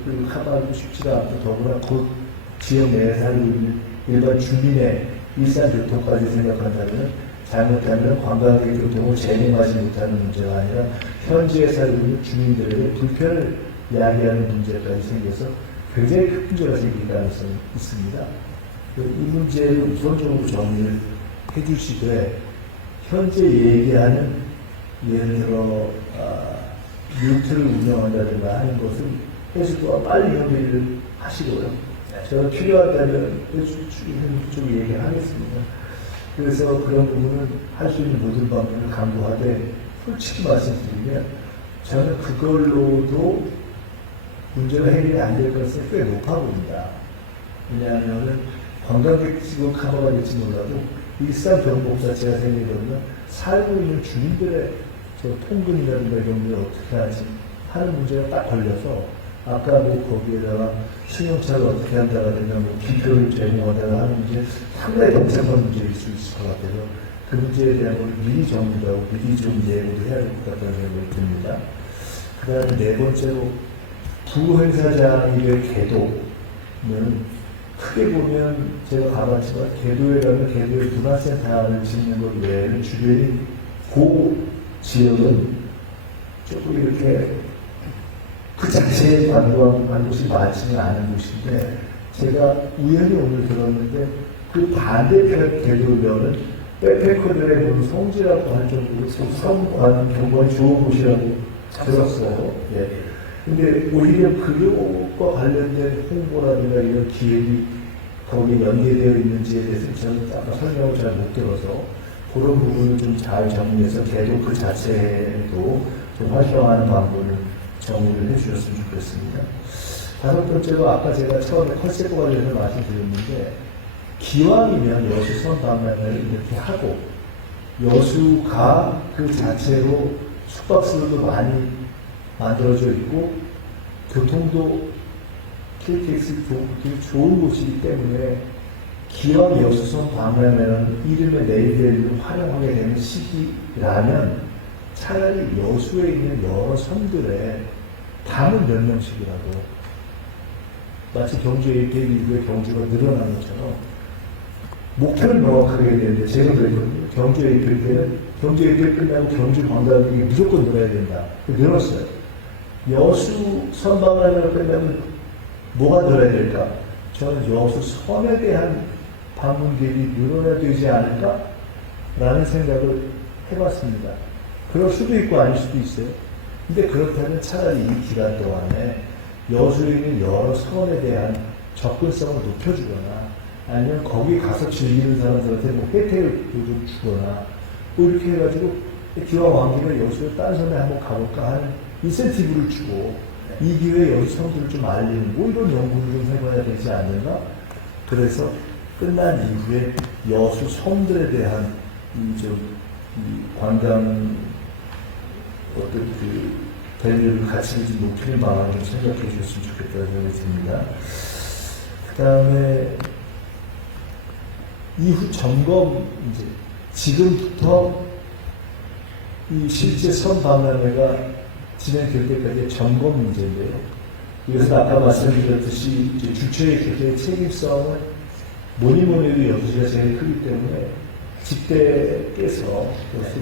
그리고 하나도 쉽지가 않고 더구나 그 지역 내에 살고 있는 일반 주민의 일상 교통까지 생각한다면 잘못하면 관광객 교통을 제공하지 못하는 문제가 아니라 현지에 살고 있는 주민들에게 불편을 야기하는 문제까지 생겨서 굉장히 큰 문제가 생길 가능성이 있습니다. 이 문제를 우선적으로 정리를 해주시되 현재 얘기하는 예를 들어 루트를 운영한다든가 하는 것은 해수부가 빨리 협의를 하시고요. 저는 필요하다면 좀 얘기하겠습니다. 그래서 그런 부분은 할 수 있는 모든 방법을 강구하되 솔직히 말씀드리면 저는 그걸로도 문제가 해결이 안 될 가능성이 꽤 높아 보입니다. 왜냐하면 관광객 지금 커버가 될지 몰라도 일상 병목 자체가 생기려면 살고 있는 주민들의 저 통근이라든가 이런 걸 어떻게 하지 하는 문제가 딱 걸려서 아까 뭐 거기에다가 승용차를 어떻게 한다라든가 뭐 기표를 제공하다가 하는 문제 상당히 복잡한 문제일 수 있을 것 같아서 그 문제에 대한 걸 미리 정리도 하고 미리 좀 예고도 해야 될 것 같다는 생각이 듭니다. 그 다음에 네 번째로 부행사장이 될 개도는 크게 보면 제가 가봤지만 개도에 가면 개도의 문화센터를 짓는 것 외에는 주변이 그 지역은 조금 이렇게 그 자체에 관광한 곳이 많지는 않은 곳인데 제가 우연히 오늘 들었는데 그 반대편 개도면은 백패커들의 뭐 성지라고 할 정도로 성관 경관이 좋은 곳이라고 들었어요. 예. 근데 오히려 그것과 관련된 홍보라든가 이런 기획이 거기에 연계되어 있는지에 대해서 저는 아까 설명을 잘 못 들어서 그런 부분을 좀 잘 정리해서 개도 그 자체도 좀 활성화하는 방법을 정리를 해주셨으면 좋겠습니다. 다섯 번째로 아까 제가 처음에 컨셉과 관련해서 말씀드렸는데 기왕이면 여수선 방면을 이렇게 하고 여수가 그 자체로 숙박시설도 많이 만들어져 있고 교통도 KTX 되게 좋은 곳이기 때문에 기왕 여수선 방면에는 이름의 네이버를 활용하게 되는 시기라면 차라리 여수에 있는 여러 선들에 담은 몇 명씩이라도 마치 경주 APL 이후에 경주가 늘어난 것처럼 목표를 명확하게 해야 되는데 제가 그랬거든요. 경주 APL 때는 경주 APL 끝나고 경주 관광객이 무조건 늘어야 된다. 늘었어요. 여수 선방면을 끝나면 뭐가 늘어야 될까? 저는 여수 선에 대한 방문객이 늘어나야 되지 않을까라는 생각을 해봤습니다. 그럴 수도 있고 아닐 수도 있어요. 근데 그렇다면 차라리 이 기간 동안에 여수에 있는 여러 선에 대한 접근성을 높여주거나 아니면 거기 가서 즐기는 사람들한테 뭐 혜택을 좀 주거나 뭐 이렇게 해가지고 기왕 왕기가 여수에 딴 섬에 한번 가볼까 하는 인센티브를 주고 이 기회에 여수 섬들을 좀 알리는 뭐 이런 연구를 좀 해봐야 되지 않는가? 그래서 끝난 이후에 여수 섬들에 대한 이 관광 어떤 그 밸류를 가치를 좀 높이는 방안을 좀 생각해 주셨으면 좋겠다는 생각이 듭니다. 그 다음에 이후 점검 이제 지금부터 이 실제 선 박람회가 진행될 때까지의 점검 문제인데요. 그래서 아까 말씀드렸듯이 이제 주최의 교대의 책임성은 뭐니 해도 여수시가 제일 크기 때문에 집대께서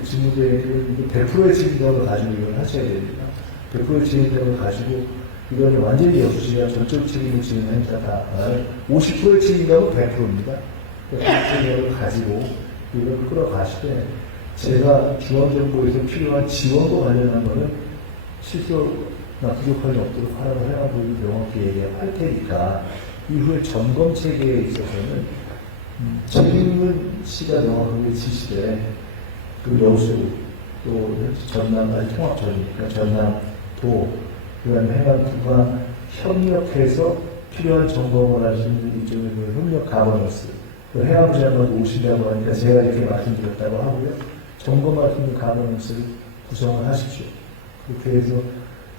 직무대행을 100%의 책임감을 가지고 이걸 하셔야 됩니다. 100%의 책임감을 가지고 이거는 완전히 여수시가 전적 책임을 지는 행사다. 50%의 책임감은 100%입니다. 그 책임감을 가지고 이걸 끌어가시되 제가 중앙정부에서 필요한 지원과 관련한 거는 실효나 부족함이 없도록 하라고 해가지고 명확히 얘기할 테니까 이후에 점검 체계에 있어서는 책임은 시가 명확하게 지시되 그 여수 또 전남 통합전이니까 전남도 그다음에 해관부가 협력해서 필요한 점검을 할 수 있는 이쪽의 그 협력 가버넌스 그 해관부 장관도 오신다고 하니까 제가 이렇게 말씀드렸다고 하고요. 점검할 수 있는 가버넌스를 구성을 하십시오. 그렇게 해서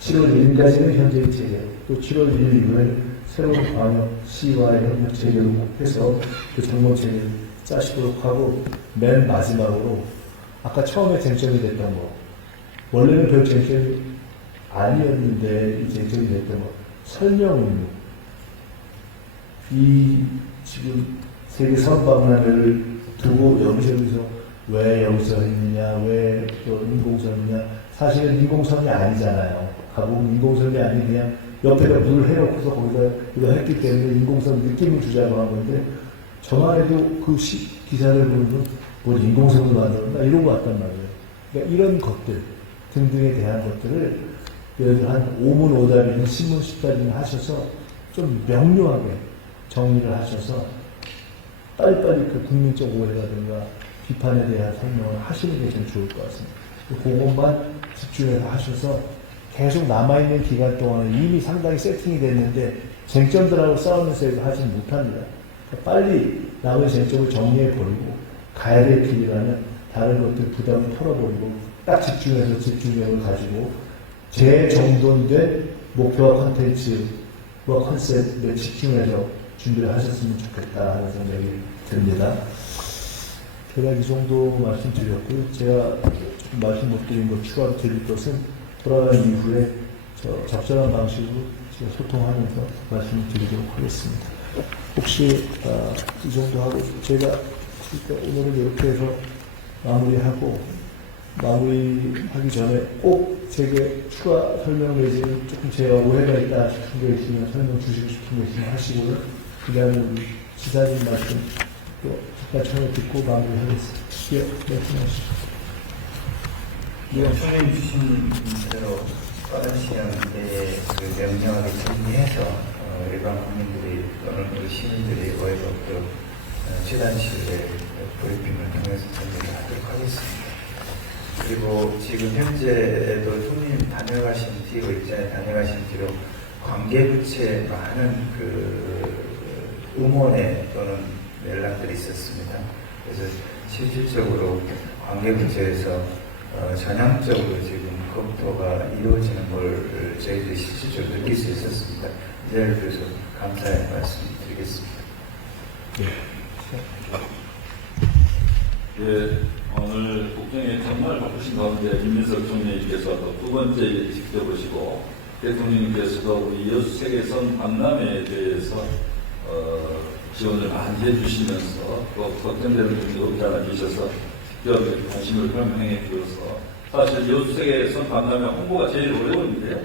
7월 1일까지는 현재의 체계 또 7월 1일 이후에 새로운 광역시와의 협력 체계로 해서 그 정보 체계를 짜시도록 하고, 맨 마지막으로 아까 처음에 쟁점이 됐던 거, 원래는 별 쟁점이 아니었는데 이 쟁점이 됐던 거, 설명 의무. 이 지금 세계 선박람회를 두고 여기서 왜 여기서 했느냐, 왜 또 인공섬이냐. 사실은 인공섬이 아니잖아요. 가보면 인공섬이 아니 그냥 옆에다 물을 해놓고서 거기다 이거 했기 때문에 인공섬 느낌을 주자고 한 건데, 저만 해도 그 기사를 보면 뭐 인공섬을 만들었나 이런 거 같단 말이에요. 그러니까 이런 것들 등등에 대한 것들을 예를 들어 한 5문 5답이나 신문 10답이나 하셔서 좀 명료하게 정리를 하셔서 빨리빨리 그 국민적 오해라든가 비판에 대한 설명을 하시는 게 좀 좋을 것 같습니다. 그것만 집중해서 하셔서 계속 남아있는 기간 동안에 이미 상당히 세팅이 됐는데 쟁점들하고 싸우면서 이거 하지 못합니다. 그러니까 빨리 남은 쟁점을 정리해버리고 가야 될 길이라면 다른 것들 부담을 털어버리고 딱 집중해서 집중력을 가지고 재정돈된 목표와 컨텐츠와 컨셉에 집중해서 준비를 하셨으면 좋겠다 하는 생각이 듭니다. 제가 이 정도 말씀드렸고요. 제가 조금 말씀 못 드린 것 추가로 드릴 것은 돌아간 이후에 적절한 방식으로 제가 소통하면서 말씀을 드리도록 하겠습니다. 혹시 이 정도 하고 제가 오늘은 이렇게 해서 마무리하고, 마무리하기 전에 꼭 제게 추가 설명 내지는 조금 제가 오해가 있다 싶은 게 있으면 설명 주시고 싶은 게 있으면 하시고요. 그 다음에 우리 지사님 말씀 또 잠깐 전에 듣고 마무리하겠습니다. 예, 말씀하시죠. 손님 주신 대로 빠른 시간 내에 그 명료하게 정리해서 일반 국민들이 또는 우리 시민들이 오해가 없도록 최단실의 브리핑을 통해서 정리를 하도록 하겠습니다. 그리고 지금 현재도 손님 다녀가신 뒤로, 입장에 다녀가신 뒤로 관계부처에 많은 그 응원에 또는 연락들이 있었습니다. 그래서 실질적으로 관계부처에서 전향적으로 지금 검토가 이루어지는 걸 저희들이 실질적으로 느낄 수 있었습니다. 이 자리를 빌어서 감사의 말씀드리겠습니다. 예, 오늘 국정에 정말 바쁘신 가운데 김민석 총리님께서 두 번째 직접 오시고 대통령님께서도 우리 여수 세계선 박람회에 대해서 지원을 많이 해주시면서 또 걱정되는 분이 없지 않아 주셔서 직접 관심을 표명해 주셔서 사실 여수 세계선 박람회 홍보가 제일 어려운데요.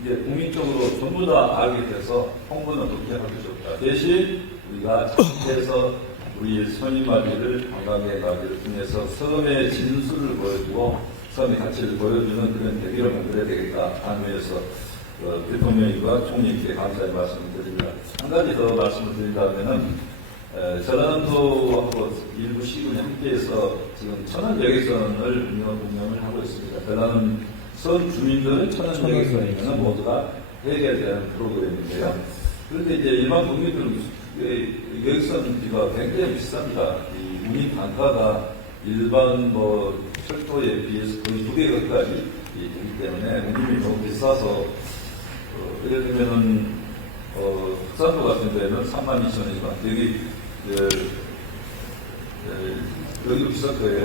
이제 국민적으로 전부 다 알게 돼서 홍보는 그렇게 하기 좋다. 대신 우리가 해서 우리 선임마비를 관광의 마비를 통해서 섬의 진수를 보여주고 섬의 가치를 보여주는 그런 계기를 만들어야 되겠다 하는 의미에서 대통령님과 총리님께 감사의 말씀을 드립니다. 한 가지 더 말씀을 드리자면은 전라남도하고 일부 시군이 함께해서 지금 천안여객선을 운영을 하고 있습니다. 전라남 선 주민들은 천안여객선이면 모두가 해결해야 되는 프로그램인데요. 그런데 이제 일반 국민들은 여객선비가 굉장히 비쌉니다. 이 운임 단가가 일반 철도에 비해서 거의 2배 가까이 되기 때문에 운임이 너무 비싸서 예를 들면은 흑산도 같은 데는 32,000원이지만 여기도 비쌀 거예요.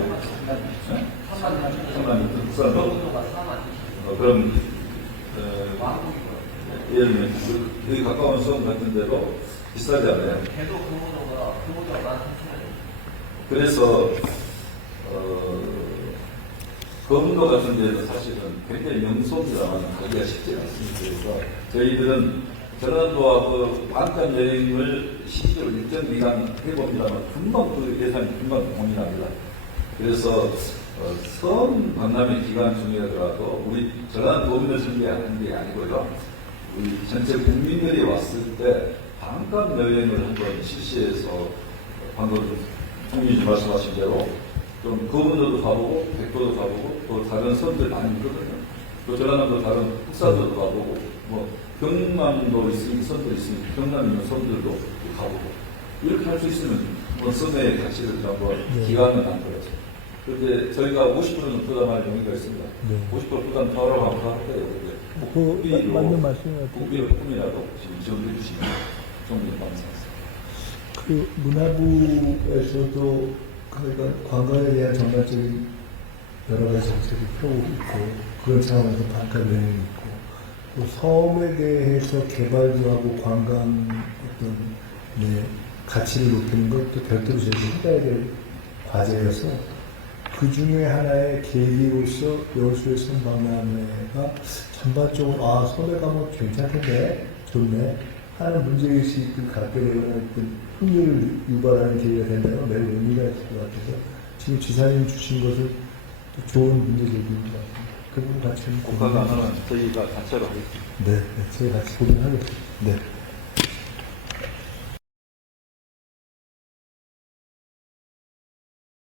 3만 흑산도. 그럼 예를 들면 여기 가까운 섬 같은 데도 비싸지 않아요. 걔도 그보다 그래서 거문도 같은 데도 사실은 굉장히 명소지만 가기가 쉽지 않습니다. 그래서 저희들은 전라도와 반값 여행을 실제로 일정 기간 해봅니다만 금방 그 예산이 금방 고민합니다. 그래서 섬 박람회 기간 중이라도 우리 전라도 도민을 준비하는 게 아니고요. 우리 전체 국민들이 왔을 때 반값 여행을 한번 실시해서 방금 총리님 말씀하신 대로 좀 거문도도 가보고 백도도 가보고 또 다른 섬들 많이 있거든요. 또 전라남도 다른 흑산도도 가보고 경남도 있으니까 섬도 있으니까 경남 있는 섬들도 가보고 이렇게 할 수 있으면 섬의 가치를 한번 기간을 만들어서 그런데 저희가 50%는 부담할 용의가 있습니다. 네. 50% 부담 더 하라고 하면 할 거예요. 그 맞는 말씀인 것 같아요. 국비로 조금이라도 지금 지원해 주시면 좀 더 감사하겠습니다. 그 문화부에서도 그러니까 관광에 대한 전반적인 여러 가지 정책을 펴고 있고 그런 상황에서 반값 여행이 있고 또 섬에 대해서 개발도 하고 관광 어떤 가치를 높이는 것도 별도로 저희가 해야 될 과제여서 그 중에 하나의 계기로서 여수의 섬박람회가 전반적으로 섬에 가면 괜찮겠네, 좋네 하는 문제의식을 갖게 되거나 어떤 흥미를 유발하는 계기가 된다면 매우 의미가 있을 것 같아서 지금 지사님 주신 것은 또 좋은 문제제기인 것 같습니다. 그 부분 같이 국가가 안 하면 저희가 자체로 하겠습니다. 네, 저희 같이 고민하겠습니다. 네.